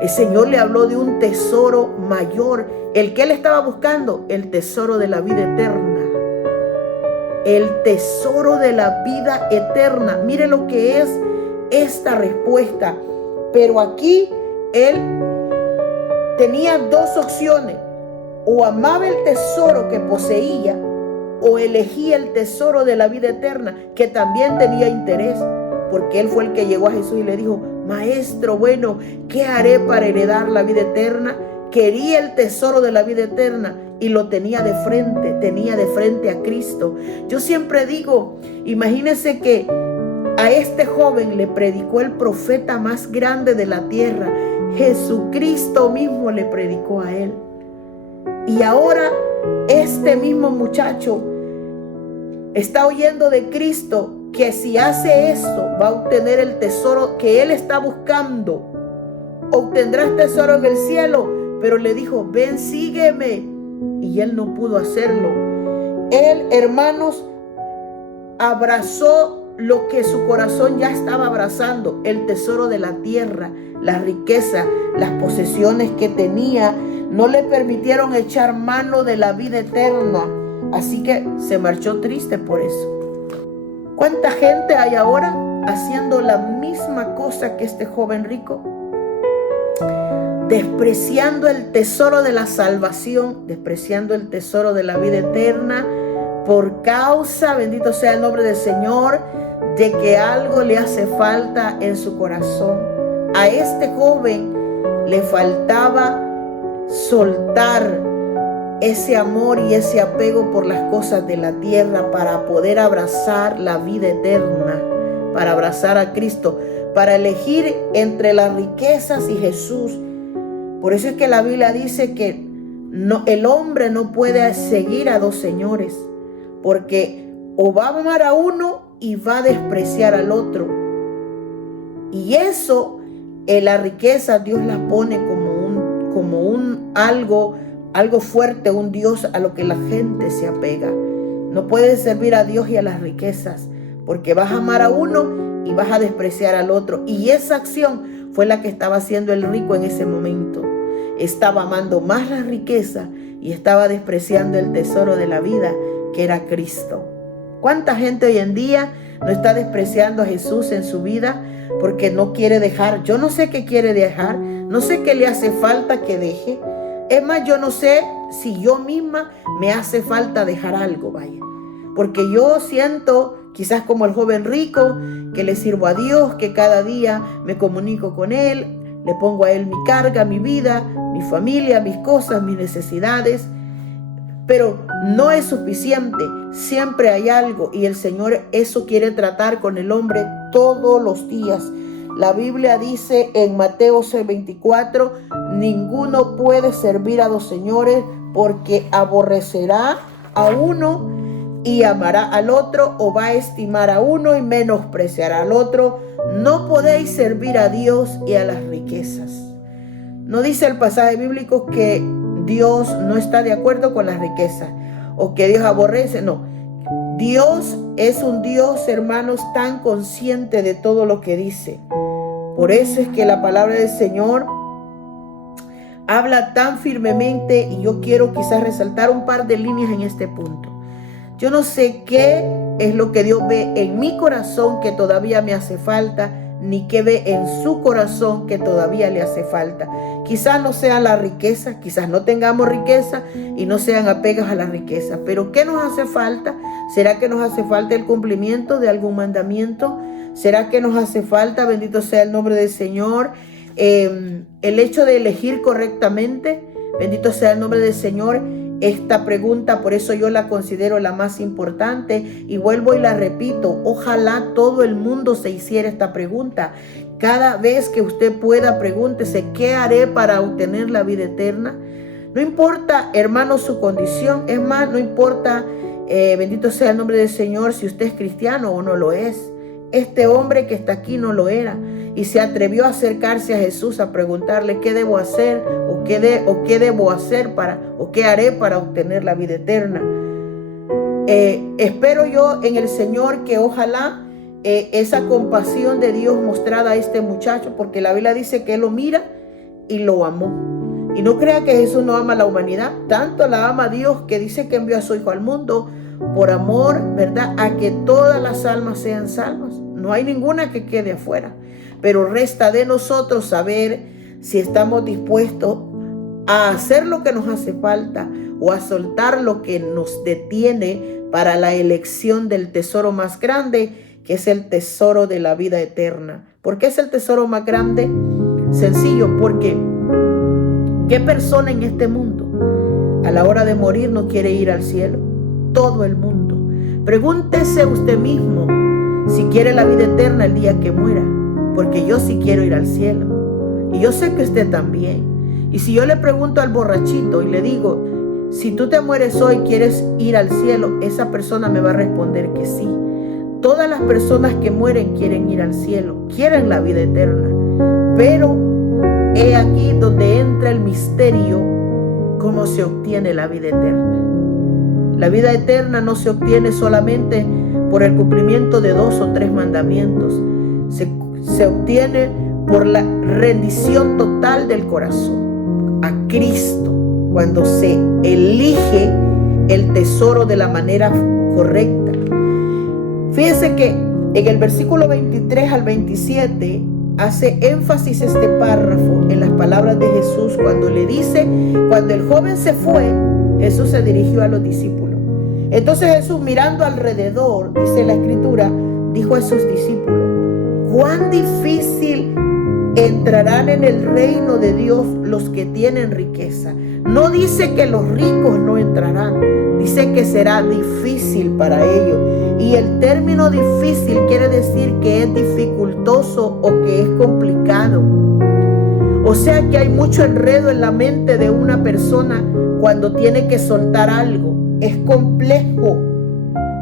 El Señor le habló de un tesoro mayor, el que él estaba buscando, el tesoro de la vida eterna. El tesoro de la vida eterna. Mire lo que es esta respuesta. Pero aquí él tenía dos opciones: o amaba el tesoro que poseía, o elegía el tesoro de la vida eterna, que también tenía interés, porque él fue el que llegó a Jesús y le dijo, Maestro, bueno, ¿qué haré para heredar la vida eterna? Quería el tesoro de la vida eterna y lo tenía de frente a Cristo. Yo siempre digo, imagínense que a este joven le predicó el profeta más grande de la tierra. Jesucristo mismo le predicó a él. Y ahora este mismo muchacho está oyendo de Cristo que si hace esto va a obtener el tesoro que él está buscando. Obtendrás tesoro en el cielo. Pero le dijo, ven, sígueme. Y él no pudo hacerlo. Él, hermanos, abrazó lo que su corazón ya estaba abrazando, el tesoro de la tierra, la riqueza, las posesiones que tenía, no le permitieron echar mano de la vida eterna. Así que se marchó triste por eso. ¿Cuánta gente hay ahora haciendo la misma cosa que este joven rico? Despreciando el tesoro de la salvación, despreciando el tesoro de la vida eterna, por causa, bendito sea el nombre del Señor, de que algo le hace falta en su corazón. A este joven le faltaba soltar ese amor y ese apego por las cosas de la tierra para poder abrazar la vida eterna, para abrazar a Cristo, para elegir entre las riquezas y Jesús. Por eso es que la Biblia dice que el hombre no puede seguir a dos señores, porque o va a amar a uno y va a despreciar al otro. Y eso, la riqueza, Dios la pone como algo fuerte, un Dios a lo que la gente se apega. No puedes servir a Dios y a las riquezas, porque vas a amar a uno y vas a despreciar al otro. Y esa acción fue la que estaba haciendo el rico en ese momento. Estaba amando más la riqueza y estaba despreciando el tesoro de la vida, que era Cristo. ¿Cuánta gente hoy en día no está despreciando a Jesús en su vida porque no quiere dejar? Yo no sé qué quiere dejar, no sé qué le hace falta que deje. Es más, yo no sé si yo misma me hace falta dejar algo, vaya. porque yo siento, quizás como el joven rico, que le sirvo a Dios, que cada día me comunico con Él, le pongo a Él mi carga, mi vida, mi familia, mis cosas, mis necesidades. Pero no es suficiente, siempre hay algo, y el Señor eso quiere tratar con el hombre todos los días. La Biblia dice en Mateo 6:24, ninguno puede servir a dos señores, porque aborrecerá a uno y amará al otro, o va a estimar a uno y menospreciará al otro. No podéis servir a Dios y a las riquezas. No dice el pasaje bíblico que Dios no está de acuerdo con las riquezas o que Dios aborrece, no. Dios es un Dios, hermanos, tan consciente de todo lo que dice. Por eso es que la palabra del Señor habla tan firmemente, y yo quiero quizás resaltar un par de líneas en este punto. Yo no sé qué es lo que Dios ve en mi corazón que todavía me hace falta, ni qué ve en su corazón que todavía le hace falta. Quizás no sea la riqueza, quizás no tengamos riqueza y no sean apegados a la riqueza. Pero ¿qué nos hace falta? ¿Será que nos hace falta el cumplimiento de algún mandamiento? ¿Será que nos hace falta, bendito sea el nombre del Señor, el hecho de elegir correctamente? Bendito sea el nombre del Señor. Esta pregunta, por eso yo la considero la más importante, y vuelvo y la repito. Ojalá todo el mundo se hiciera esta pregunta. Cada vez que usted pueda, pregúntese: ¿qué haré para obtener la vida eterna? No importa, hermano, su condición. Es más, no importa, bendito sea el nombre del Señor, si usted es cristiano o no lo es. Este hombre que está aquí no lo era, y se atrevió a acercarse a Jesús a preguntarle: ¿qué debo hacer? ¿Qué debo hacer o qué haré para obtener la vida eterna? Espero yo en el Señor que ojalá esa compasión de Dios mostrada a este muchacho, porque la Biblia dice que Él lo mira y lo amó. Y no crea que Jesús no ama a la humanidad, tanto la ama Dios, que dice que envió a su Hijo al mundo por amor, ¿verdad?, a que todas las almas sean salvas. No hay ninguna que quede afuera, pero resta de nosotros saber si estamos dispuestos a hacer lo que nos hace falta o a soltar lo que nos detiene para la elección del tesoro más grande, que es el tesoro de la vida eterna. ¿Por qué es el tesoro más grande? Sencillo, porque ¿qué persona en este mundo a la hora de morir no quiere ir al cielo? Todo el mundo. Pregúntese usted mismo si quiere la vida eterna el día que muera, porque yo sí quiero ir al cielo, y yo sé que usted también. Y si yo le pregunto al borrachito y le digo: si tú te mueres hoy, ¿quieres ir al cielo?, esa persona me va a responder que sí. Todas las personas que mueren quieren ir al cielo, quieren la vida eterna, pero he aquí donde entra el misterio, cómo se obtiene la vida eterna. La vida eterna no se obtiene solamente por el cumplimiento de 2 o 3 mandamientos. Se obtiene por la rendición total del corazón a Cristo, cuando se elige el tesoro de la manera correcta. Fíjense que en el versículo 23 al 27 hace énfasis este párrafo en las palabras de Jesús cuando le dice: cuando el joven se fue, Jesús se dirigió a los discípulos. Entonces Jesús, mirando alrededor, dice la Escritura, dijo a sus discípulos: cuán difícil entrarán en el reino de Dios los que tienen riqueza. No dice que los ricos no entrarán, dice que será difícil para ellos. Y el término difícil quiere decir que es dificultoso o que es complicado. O sea que hay mucho enredo en la mente de una persona cuando tiene que soltar algo. Es complejo.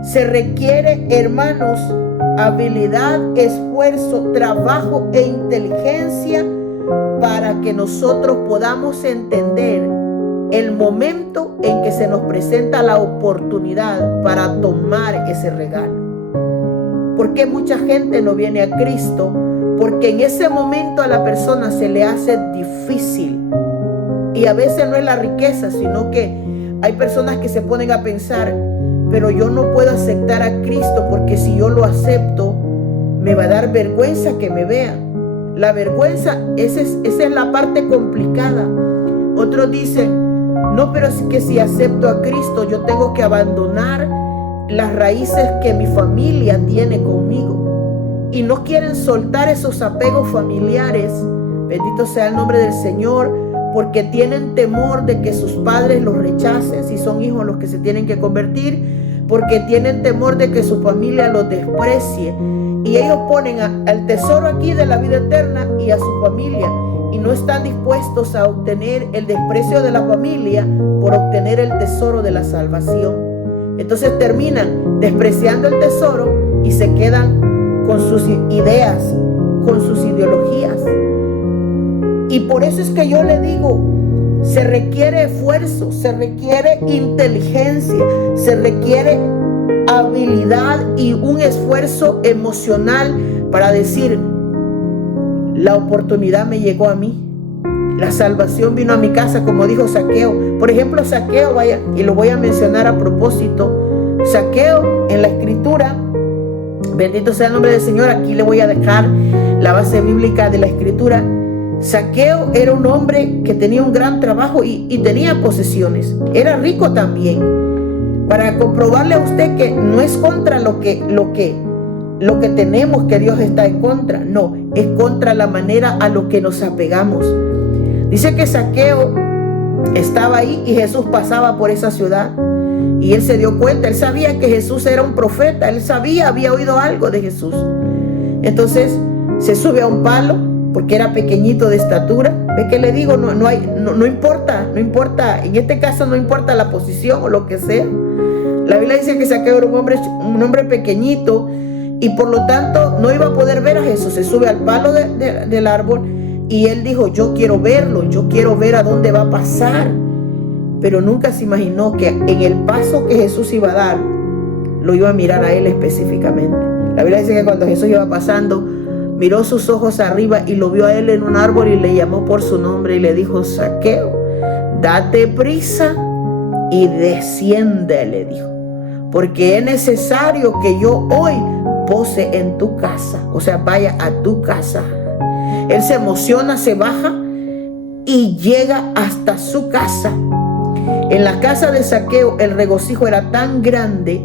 Se requiere, hermanos, habilidad, esfuerzo, trabajo e inteligencia para que nosotros podamos entender el momento en que se nos presenta la oportunidad para tomar ese regalo. ¿Por qué mucha gente no viene a Cristo? Porque en ese momento a la persona se le hace difícil. Y a veces no es la riqueza, sino que hay personas que se ponen a pensar: pero yo no puedo aceptar a Cristo porque si yo lo acepto me va a dar vergüenza que me vean. La vergüenza, esa es la parte complicada. Otros dicen: no, pero es que si acepto a Cristo yo tengo que abandonar las raíces que mi familia tiene conmigo y no quieren soltar esos apegos familiares. Bendito sea el nombre del Señor, porque tienen temor de que sus padres los rechacen, si son hijos los que se tienen que convertir, porque tienen temor de que su familia los desprecie. Y ellos ponen al tesoro aquí de la vida eterna y a su familia, y no están dispuestos a obtener el desprecio de la familia por obtener el tesoro de la salvación. Entonces terminan despreciando el tesoro y se quedan con sus ideas, con sus ideologías. Y por eso es que yo le digo, se requiere esfuerzo, se requiere inteligencia, se requiere habilidad y un esfuerzo emocional para decir, la oportunidad me llegó a mí, la salvación vino a mi casa, como dijo Zaqueo. Por ejemplo, Zaqueo, vaya, y lo voy a mencionar a propósito, Zaqueo en la escritura, bendito sea el nombre del Señor, aquí le voy a dejar la base bíblica de la escritura. Zaqueo era un hombre que tenía un gran trabajo y tenía posesiones, era rico también. Para comprobarle a usted que no es contra lo que tenemos que Dios está en contra, no, es contra la manera a lo que nos apegamos. Dice que Zaqueo estaba ahí y Jesús pasaba por esa ciudad y él se dio cuenta, él sabía que Jesús era un profeta, él sabía, había oído algo de Jesús. Entonces se sube a un palo porque era pequeñito de estatura. ¿Ve que le digo? No importa, en este caso no importa la posición o lo que sea. La Biblia dice que Zaqueo era un hombre pequeñito y por lo tanto no iba a poder ver a Jesús. Se sube al palo del árbol y él dijo, yo quiero verlo, yo quiero ver a dónde va a pasar. Pero nunca se imaginó que en el paso que Jesús iba a dar, lo iba a mirar a él específicamente. La Biblia dice que cuando Jesús iba pasando, miró sus ojos arriba y lo vio a él en un árbol y le llamó por su nombre y le dijo, Zaqueo, date prisa y desciende, le dijo, porque es necesario que yo hoy pose en tu casa, o sea, vaya a tu casa. Él se emociona, se baja y llega hasta su casa. En la casa de Zaqueo el regocijo era tan grande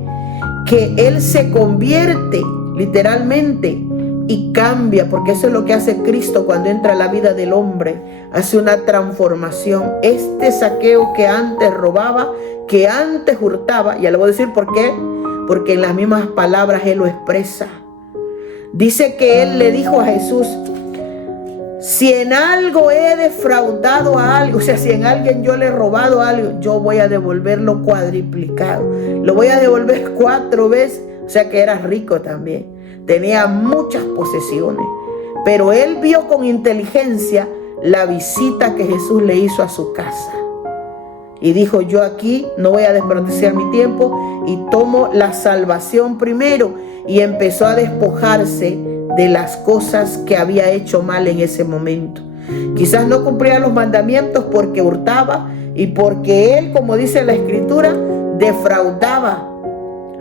que él se convierte literalmente y cambia, porque eso es lo que hace Cristo cuando entra a la vida del hombre, hace una transformación. Este Zaqueo que antes robaba, que antes hurtaba, ya le voy a decir por qué, porque en las mismas palabras él lo expresa. Dice que él le dijo a Jesús, si en algo he defraudado a algo, o sea, si en alguien yo le he robado algo, yo voy a devolverlo cuadriplicado, lo voy a devolver 4 veces, o sea que era rico también. Tenía muchas posesiones, pero él vio con inteligencia la visita que Jesús le hizo a su casa. Y dijo, yo aquí no voy a desperdiciar mi tiempo y tomo la salvación primero. Y empezó a despojarse de las cosas que había hecho mal en ese momento. Quizás no cumplía los mandamientos porque hurtaba y porque él, como dice la escritura, defraudaba,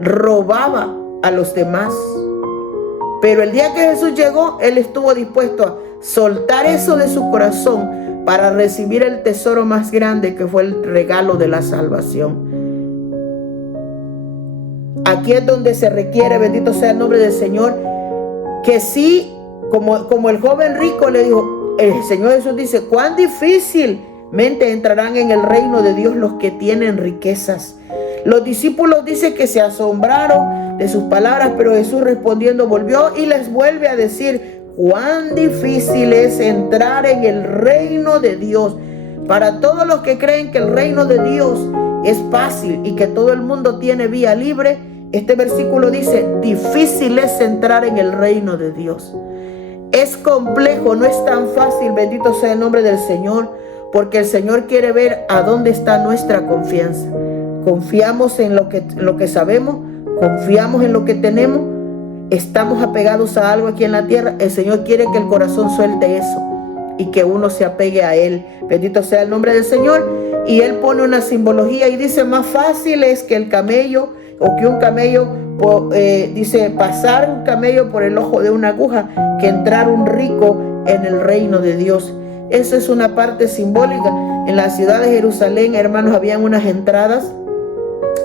robaba a los demás. Pero el día que Jesús llegó, él estuvo dispuesto a soltar eso de su corazón para recibir el tesoro más grande, que fue el regalo de la salvación. Aquí es donde se requiere, bendito sea el nombre del Señor, que sí, como el joven rico le dijo, el Señor Jesús dice, cuán difícilmente entrarán en el reino de Dios los que tienen riquezas. Los discípulos dicen que se asombraron de sus palabras, pero Jesús respondiendo volvió y les vuelve a decir, cuán difícil es entrar en el reino de Dios. Para todos los que creen que el reino de Dios es fácil y que todo el mundo tiene vía libre, este versículo dice, difícil es entrar en el reino de Dios. Es complejo, no es tan fácil, bendito sea el nombre del Señor, porque el Señor quiere ver a dónde está nuestra confianza. Confiamos en lo que sabemos, confiamos en lo que tenemos, estamos apegados a algo aquí en la tierra. El Señor quiere que el corazón suelte eso y que uno se apegue a Él. Bendito sea el nombre del Señor. Y Él pone una simbología y dice, más fácil es que el camello, o que un camello, dice, pasar un camello por el ojo de una aguja, que entrar un rico en el reino de Dios. Eso es una parte simbólica. En la ciudad de Jerusalén, hermanos, habían unas entradas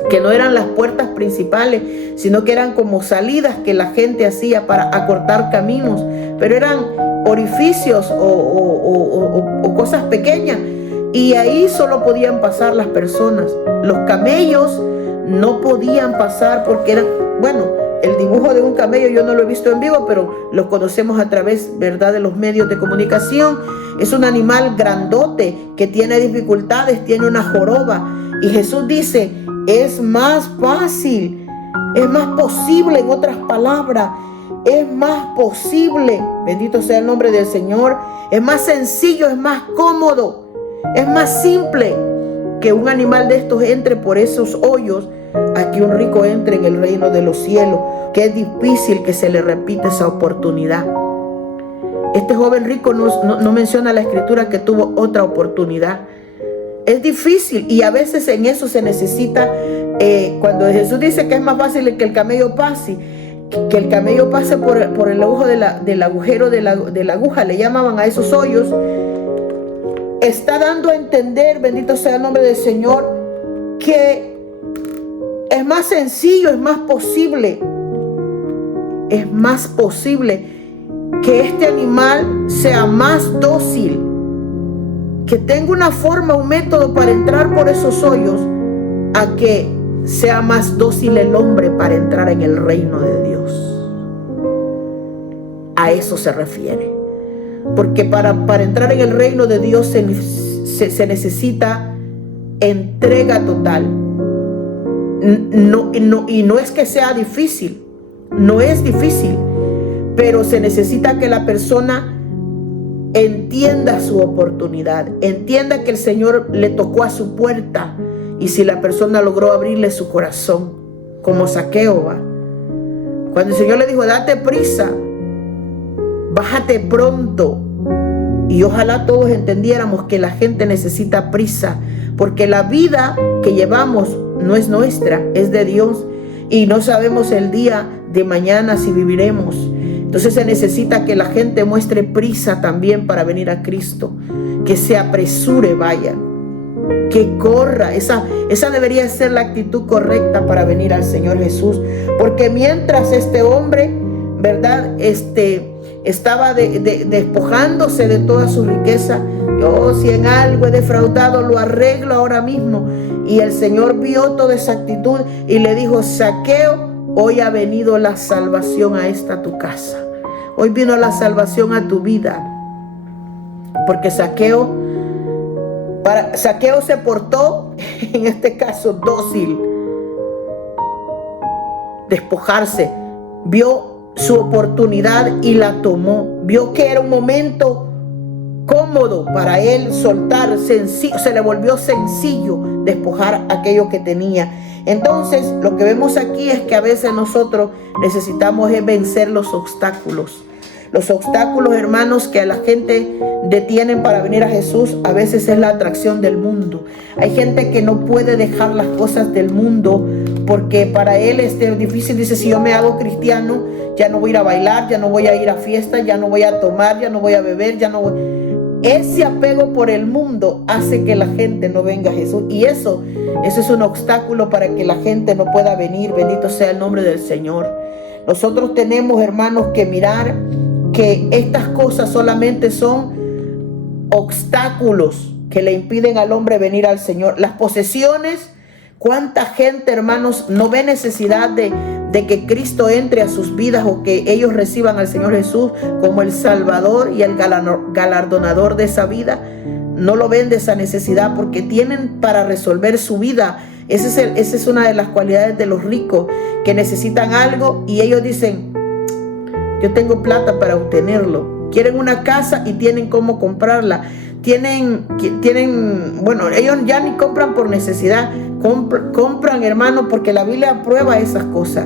que no eran las puertas principales, sino que eran como salidas que la gente hacía para acortar caminos, pero eran orificios o cosas pequeñas, y ahí solo podían pasar las personas. Los camellos no podían pasar porque eran, bueno, el dibujo de un camello yo no lo he visto en vivo, pero lo conocemos a través, ¿verdad?, de los medios de comunicación. Es un animal grandote que tiene dificultades, tiene una joroba, y Jesús dice, es más fácil, es más posible, en otras palabras, es más posible, bendito sea el nombre del Señor, es más sencillo, es más cómodo, es más simple que un animal de estos entre por esos hoyos a que un rico entre en el reino de los cielos, que es difícil que se le repita esa oportunidad. Este joven rico no menciona la escritura que tuvo otra oportunidad. Es difícil, y a veces en eso se necesita, cuando Jesús dice que es más fácil que el camello pase, que el camello pase por el ojo del agujero de la aguja, le llamaban a esos hoyos, está dando a entender, bendito sea el nombre del Señor, que es más sencillo, es más posible que este animal sea más dócil, que tenga una forma, un método para entrar por esos hoyos, a que sea más dócil el hombre para entrar en el reino de Dios. A eso se refiere. Porque para entrar en el reino de Dios se necesita entrega total. Y no es que sea difícil, no es difícil, pero se necesita que la persona entienda su oportunidad, entienda que el Señor le tocó a su puerta, y si la persona logró abrirle su corazón, como Zaqueo va. Cuando el Señor le dijo, date prisa, bájate pronto, y ojalá todos entendiéramos que la gente necesita prisa, porque la vida que llevamos no es nuestra, es de Dios, y no sabemos el día de mañana si viviremos. Entonces se necesita que la gente muestre prisa también para venir a Cristo, que se apresure, vaya, que corra. Esa debería ser la actitud correcta para venir al Señor Jesús, porque mientras este hombre, ¿verdad?, estaba despojándose de toda su riqueza, yo si en algo he defraudado lo arreglo ahora mismo, y el Señor vio toda esa actitud y le dijo, Zaqueo, hoy ha venido la salvación a esta tu casa. Hoy vino la salvación a tu vida. Porque Zaqueo se portó, en este caso, dócil. Despojarse. Vio su oportunidad y la tomó. Vio que era un momento cómodo para él soltar, sencillo, se le volvió sencillo despojar aquello que tenía. Entonces, lo que vemos aquí es que a veces nosotros necesitamos vencer los obstáculos. Los obstáculos, hermanos, que a la gente detienen para venir a Jesús, a veces es la atracción del mundo. Hay gente que no puede dejar las cosas del mundo porque para él es difícil. Dice, si yo me hago cristiano, ya no voy a ir a bailar, ya no voy a ir a fiestas, ya no voy a tomar, ya no voy a beber, ya no voy. Ese apego por el mundo hace que la gente no venga a Jesús, y eso es un obstáculo para que la gente no pueda venir. Bendito sea el nombre del Señor. Nosotros tenemos, hermanos, que mirar que estas cosas solamente son obstáculos que le impiden al hombre venir al Señor. Las posesiones, cuánta gente, hermanos, no ve necesidad de que Cristo entre a sus vidas o que ellos reciban al Señor Jesús como el Salvador y el galardonador de esa vida. No lo ven de esa necesidad porque tienen para resolver su vida. Esa es una de las cualidades de los ricos, que necesitan algo y ellos dicen, yo tengo plata para obtenerlo. Quieren una casa y tienen cómo comprarla. Bueno, ellos ya ni compran por necesidad, compran, hermano, porque la Biblia aprueba esas cosas.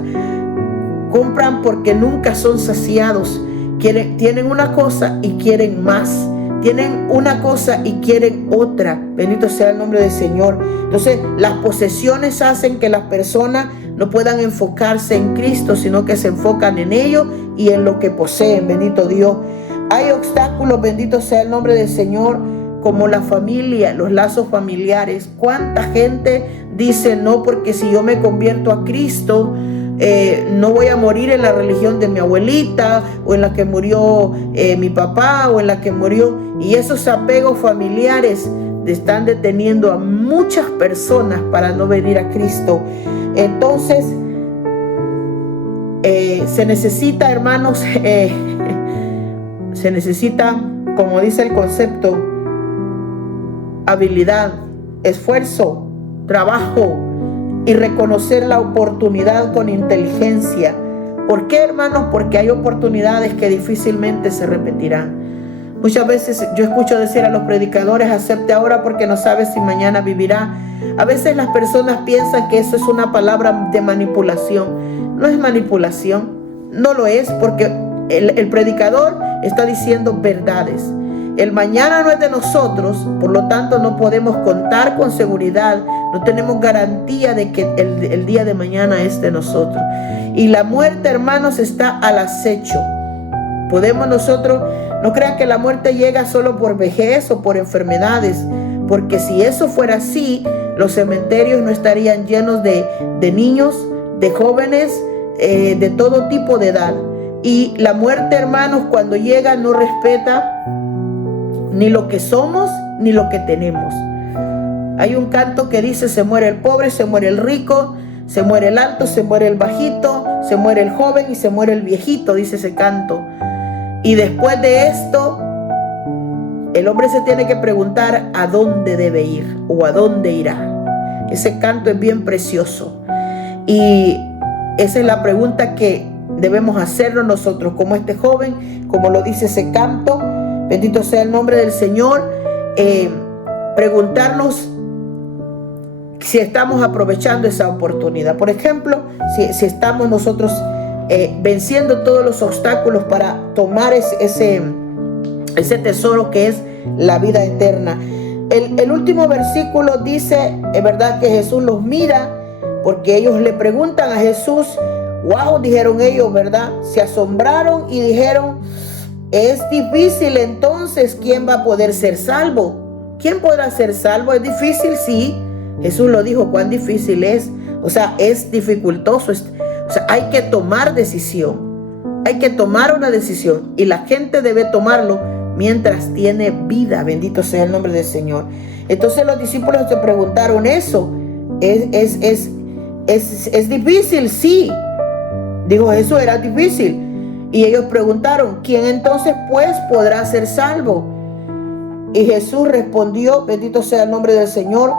Compran porque nunca son saciados. Tienen una cosa y quieren más. Tienen una cosa y quieren otra. Bendito sea el nombre del Señor. Entonces, las posesiones hacen que las personas no puedan enfocarse en Cristo, sino que se enfocan en ellos y en lo que poseen. Bendito Dios. Hay obstáculos, bendito sea el nombre del Señor, como la familia, los lazos familiares. ¿Cuánta gente dice no, porque si yo me convierto a Cristo, no voy a morir en la religión de mi abuelita, o en la que murió mi papá, o en la que murió? Y esos apegos familiares están deteniendo a muchas personas para no venir a Cristo. Entonces, se necesita, hermanos, se necesita, como dice el concepto, habilidad, esfuerzo, trabajo y reconocer la oportunidad con inteligencia. ¿Por qué, hermanos? Porque hay oportunidades que difícilmente se repetirán. Muchas veces yo escucho decir a los predicadores: acepte ahora porque no sabe si mañana vivirá. A veces las personas piensan que eso es una palabra de manipulación. No es manipulación, no lo es, porque el predicador está diciendo verdades. El mañana no es de nosotros, por lo tanto no podemos contar con seguridad, no tenemos garantía de que el día de mañana es de nosotros. Y la muerte, hermanos, está al acecho. Podemos nosotros, no crean que la muerte llega solo por vejez o por enfermedades, porque si eso fuera así, los cementerios no estarían llenos de niños, de jóvenes, de todo tipo de edad. Y la muerte, hermanos, cuando llega no respeta ni lo que somos ni lo que tenemos. Hay un canto que dice: se muere el pobre, se muere el rico, se muere el alto, se muere el bajito, se muere el joven y se muere el viejito, dice ese canto. Y después de esto, el hombre se tiene que preguntar a dónde debe ir o a dónde irá. Ese canto es bien precioso. Y esa es la pregunta que debemos hacernos nosotros, como este joven, como lo dice ese canto. Bendito sea el nombre del Señor. Preguntarnos si estamos aprovechando esa oportunidad. Por ejemplo, si estamos nosotros venciendo todos los obstáculos para tomar ese tesoro que es la vida eterna. El último versículo dice, es verdad, que Jesús los mira, porque ellos le preguntan a Jesús. Wow, dijeron ellos, ¿verdad? Se asombraron y dijeron: es difícil, entonces, ¿quién va a poder ser salvo? ¿Quién podrá ser salvo? ¿Es difícil? Sí. Jesús lo dijo, cuán difícil es. O sea, es dificultoso. O sea, hay que tomar decisión. Hay que tomar una decisión. Y la gente debe tomarlo mientras tiene vida. Bendito sea el nombre del Señor. Entonces los discípulos se preguntaron eso. ¿Es difícil? Sí. Dijo Jesús, era difícil. Y ellos preguntaron: ¿quién entonces pues podrá ser salvo? Y Jesús respondió, bendito sea el nombre del Señor: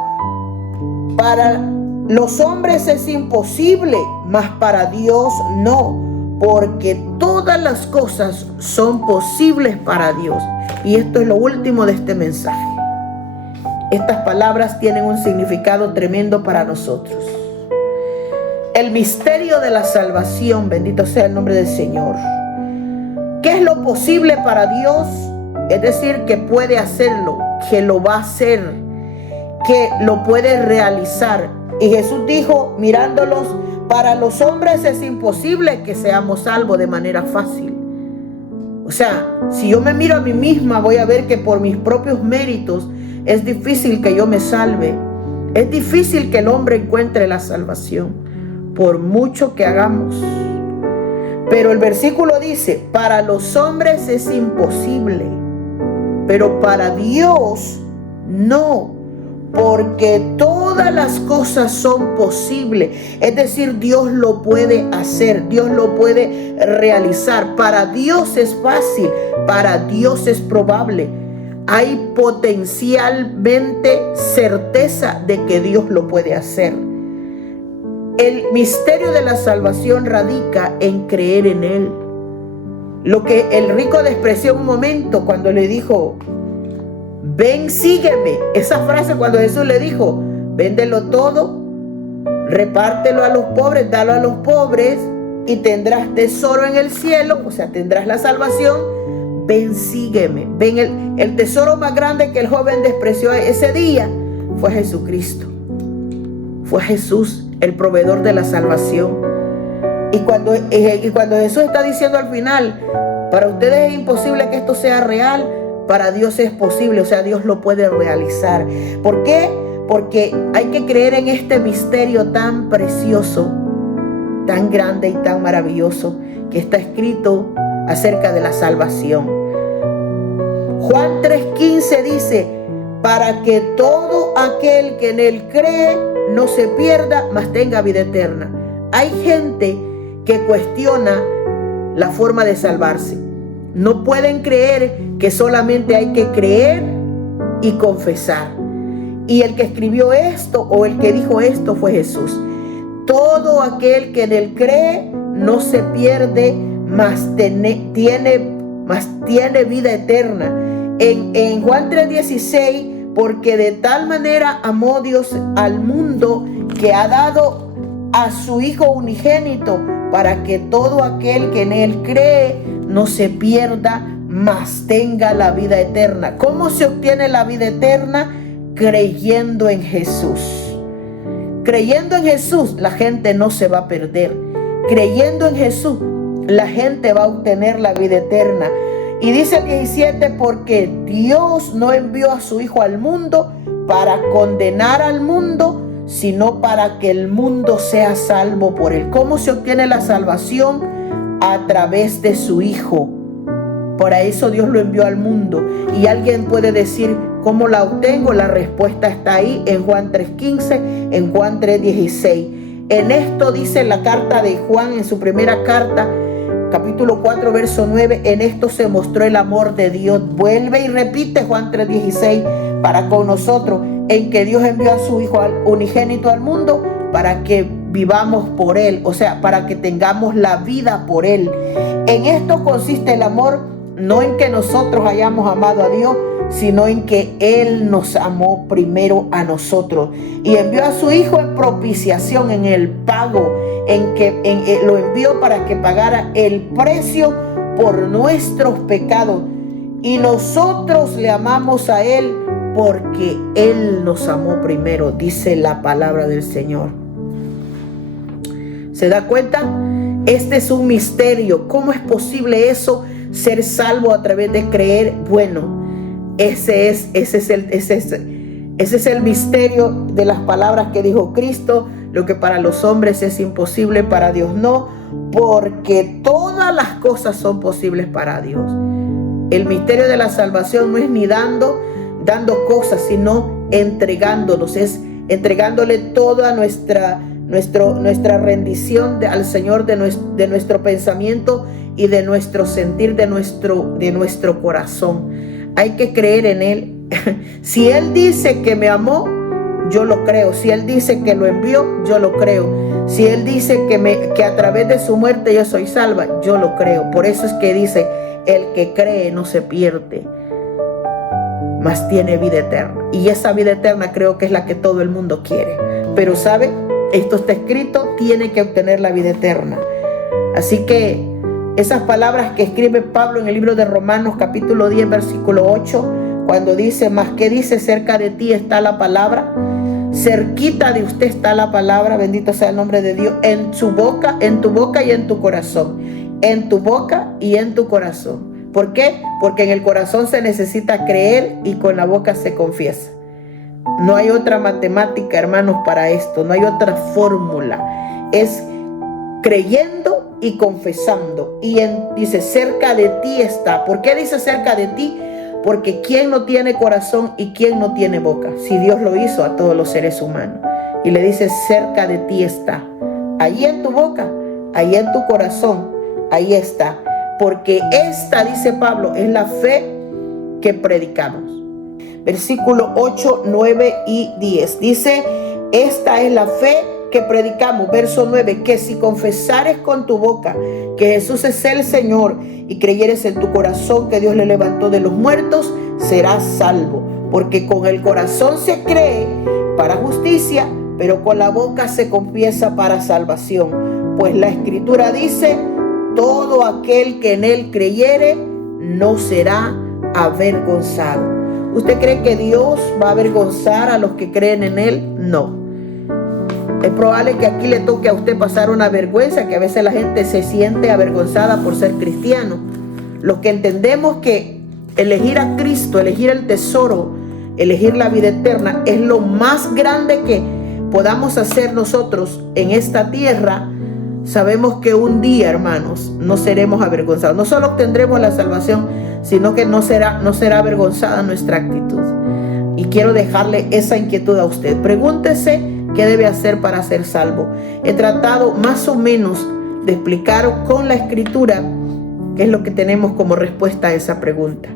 para los hombres es imposible, mas para Dios no, porque todas las cosas son posibles para Dios. Y esto es lo último de este mensaje. Estas palabras tienen un significado tremendo para nosotros. El misterio de la salvación, bendito sea el nombre del Señor. ¿Qué es lo posible para Dios? Es decir, que puede hacerlo, que lo va a hacer, que lo puede realizar. Y Jesús dijo, mirándolos: para los hombres es imposible que seamos salvos de manera fácil. O sea, si yo me miro a mí misma, voy a ver que por mis propios méritos es difícil que yo me salve. Es difícil que el hombre encuentre la salvación, por mucho que hagamos. Pero el versículo dice: para los hombres es imposible, pero para Dios no, porque todas las cosas son posibles. Es decir, Dios lo puede hacer, Dios lo puede realizar. Para Dios es fácil, para Dios es probable. Hay potencialmente certeza de que Dios lo puede hacer. El misterio de la salvación radica en creer en Él. Lo que el rico despreció un momento cuando le dijo: ven, sígueme. Esa frase, cuando Jesús le dijo: véndelo todo, repártelo a los pobres, dalo a los pobres y tendrás tesoro en el cielo, o sea, tendrás la salvación. Ven, sígueme. Ven, el tesoro más grande que el joven despreció ese día fue Jesucristo. Fue Jesús, el proveedor de la salvación. Y cuando Jesús está diciendo al final: para ustedes es imposible que esto sea real, para Dios es posible, o sea, Dios lo puede realizar. ¿Por qué? Porque hay que creer en este misterio tan precioso, tan grande y tan maravilloso que está escrito acerca de la salvación. Juan 3:15 dice: para que todo aquel que en él cree no se pierda, mas tenga vida eterna. Hay gente que cuestiona la forma de salvarse. No pueden creer que solamente hay que creer y confesar. Y el que escribió esto o el que dijo esto fue Jesús. Todo aquel que en él cree no se pierde, mas tiene vida eterna. En Juan 3:16, porque de tal manera amó Dios al mundo que ha dado a su Hijo unigénito, para que todo aquel que en él cree no se pierda, mas tenga la vida eterna. ¿Cómo se obtiene la vida eterna? Creyendo en Jesús. Creyendo en Jesús, la gente no se va a perder. Creyendo en Jesús, la gente va a obtener la vida eterna. Y dice el 17, porque Dios no envió a su Hijo al mundo para condenar al mundo, sino para que el mundo sea salvo por él. ¿Cómo se obtiene la salvación? A través de su Hijo. Para eso Dios lo envió al mundo. Y alguien puede decir, ¿cómo la obtengo? La respuesta está ahí en Juan 3:15, en Juan 3:16. En esto dice la carta de Juan, en su primera carta, capítulo 4, verso 9, en esto se mostró el amor de Dios. Vuelve y repite Juan 3:16 para con nosotros, en que Dios envió a su Hijo unigénito al mundo para que vivamos por Él, o sea, para que tengamos la vida por Él. En esto consiste el amor, no en que nosotros hayamos amado a Dios, sino en que Él nos amó primero a nosotros y envió a su Hijo en propiciación, en el pago, lo envió para que pagara el precio por nuestros pecados. Y nosotros le amamos a Él porque Él nos amó primero, dice la palabra del Señor. ¿Se da cuenta? Este es un misterio. ¿Cómo es posible eso? Ser salvo a través de creer. Bueno, ese es el misterio de las palabras que dijo Cristo. Lo que para los hombres es imposible, para Dios no, porque todas las cosas son posibles para Dios. El misterio de la salvación no es ni dando cosas, sino entregándonos, es entregándole toda nuestra rendición al Señor, de nuestro pensamiento y de nuestro sentir, de nuestro corazón. Hay que creer en Él. Si Él dice que me amó, yo lo creo. Si Él dice que lo envió, yo lo creo. Si Él dice que a través de su muerte yo soy salva, yo lo creo. Por eso es que dice, el que cree no se pierde, mas tiene vida eterna. Y esa vida eterna creo que es la que todo el mundo quiere. Pero ¿sabe? Esto está escrito, tiene que obtener la vida eterna. Así que esas palabras que escribe Pablo en el libro de Romanos capítulo 10 versículo 8, cuando dice, más que dice, cerca de ti está la palabra, cerquita de usted está la palabra, bendito sea el nombre de Dios, en tu boca y en tu corazón, en tu boca y en tu corazón. ¿Por qué? Porque en el corazón se necesita creer y con la boca se confiesa. No hay otra matemática, hermanos, para esto, no hay otra fórmula. Es creyendo y confesando. Y dice, cerca de ti está. ¿Por qué dice cerca de ti? Porque ¿quién no tiene corazón y quién no tiene boca? Si Dios lo hizo a todos los seres humanos. Y le dice, cerca de ti está. Ahí en tu boca, ahí en tu corazón, ahí está. Porque esta, dice Pablo, es la fe que predicamos. Versículo 8, 9 y 10. Dice, esta es la fe que predicamos. Verso 9, que si confesares con tu boca que Jesús es el Señor y creyeres en tu corazón que Dios le levantó de los muertos, serás salvo. Porque con el corazón se cree para justicia, pero con la boca se confiesa para salvación. Pues la Escritura dice, todo aquel que en Él creyere no será avergonzado. ¿Usted cree que Dios va a avergonzar a los que creen en Él? No. Es probable que aquí le toque a usted pasar una vergüenza, que a veces la gente se siente avergonzada por ser cristiano. Los que entendemos que elegir a Cristo, elegir el tesoro, elegir la vida eterna, es lo más grande que podamos hacer nosotros en esta tierra. Sabemos que un día, hermanos, no seremos avergonzados. No solo obtendremos la salvación, sino que no será avergonzada nuestra actitud. Y quiero dejarle esa inquietud a usted. Pregúntese qué debe hacer para ser salvo. He tratado más o menos de explicar con la Escritura qué es lo que tenemos como respuesta a esa pregunta.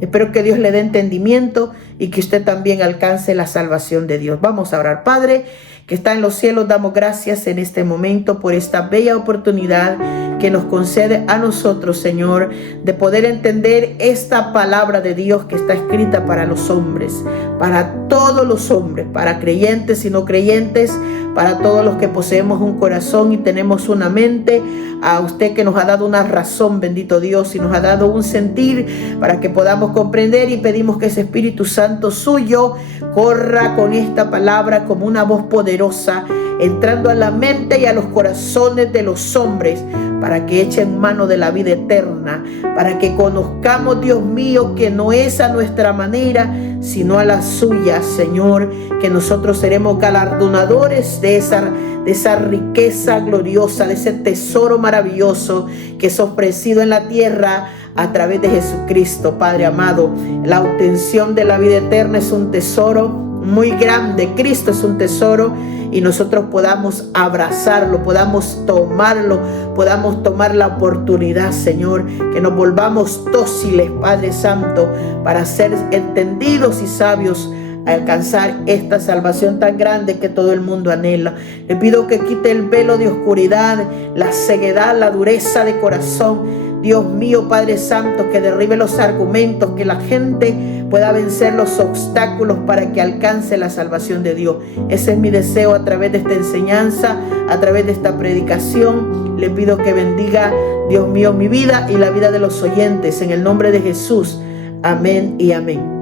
Espero que Dios le dé entendimiento y que usted también alcance la salvación de Dios. Vamos a orar. Padre, que está en los cielos, damos gracias en este momento por esta bella oportunidad que nos concede a nosotros, Señor, de poder entender esta palabra de Dios que está escrita para los hombres, para todos los hombres, para creyentes y no creyentes, para todos los que poseemos un corazón y tenemos una mente. A usted que nos ha dado una razón, bendito Dios, y nos ha dado un sentir para que podamos comprender, y pedimos que ese Espíritu Santo suyo corra con esta palabra como una voz poderosa, entrando a la mente y a los corazones de los hombres, para que echen mano de la vida eterna, para que conozcamos, Dios mío, que no es a nuestra manera, sino a la suya, Señor, que nosotros seremos galardonadores de esa riqueza gloriosa, de ese tesoro maravilloso que es ofrecido en la tierra a través de Jesucristo. Padre amado, la obtención de la vida eterna es un tesoro muy grande. Cristo es un tesoro, y nosotros podamos abrazarlo, podamos tomarlo, podamos tomar la oportunidad, Señor, que nos volvamos dóciles, Padre Santo, para ser entendidos y sabios, a alcanzar esta salvación tan grande que todo el mundo anhela. Le pido que quite el velo de oscuridad, la ceguedad, la dureza de corazón. Dios mío, Padre Santo, que derribe los argumentos, que la gente pueda vencer los obstáculos para que alcance la salvación de Dios. Ese es mi deseo a través de esta enseñanza, a través de esta predicación. Le pido que bendiga, Dios mío, mi vida y la vida de los oyentes, en el nombre de Jesús. Amén y amén.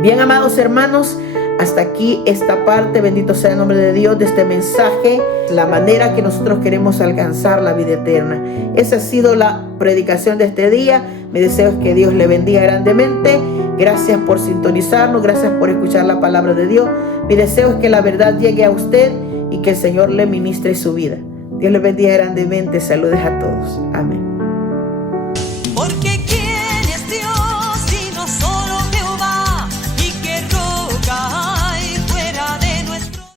Bien, amados hermanos, hasta aquí esta parte, bendito sea el nombre de Dios, de este mensaje, la manera que nosotros queremos alcanzar la vida eterna. Esa ha sido la predicación de este día. Mi deseo es que Dios le bendiga grandemente. Gracias por sintonizarnos, gracias por escuchar la palabra de Dios. Mi deseo es que la verdad llegue a usted y que el Señor le ministre su vida. Dios le bendiga grandemente. Saludos a todos. Amén.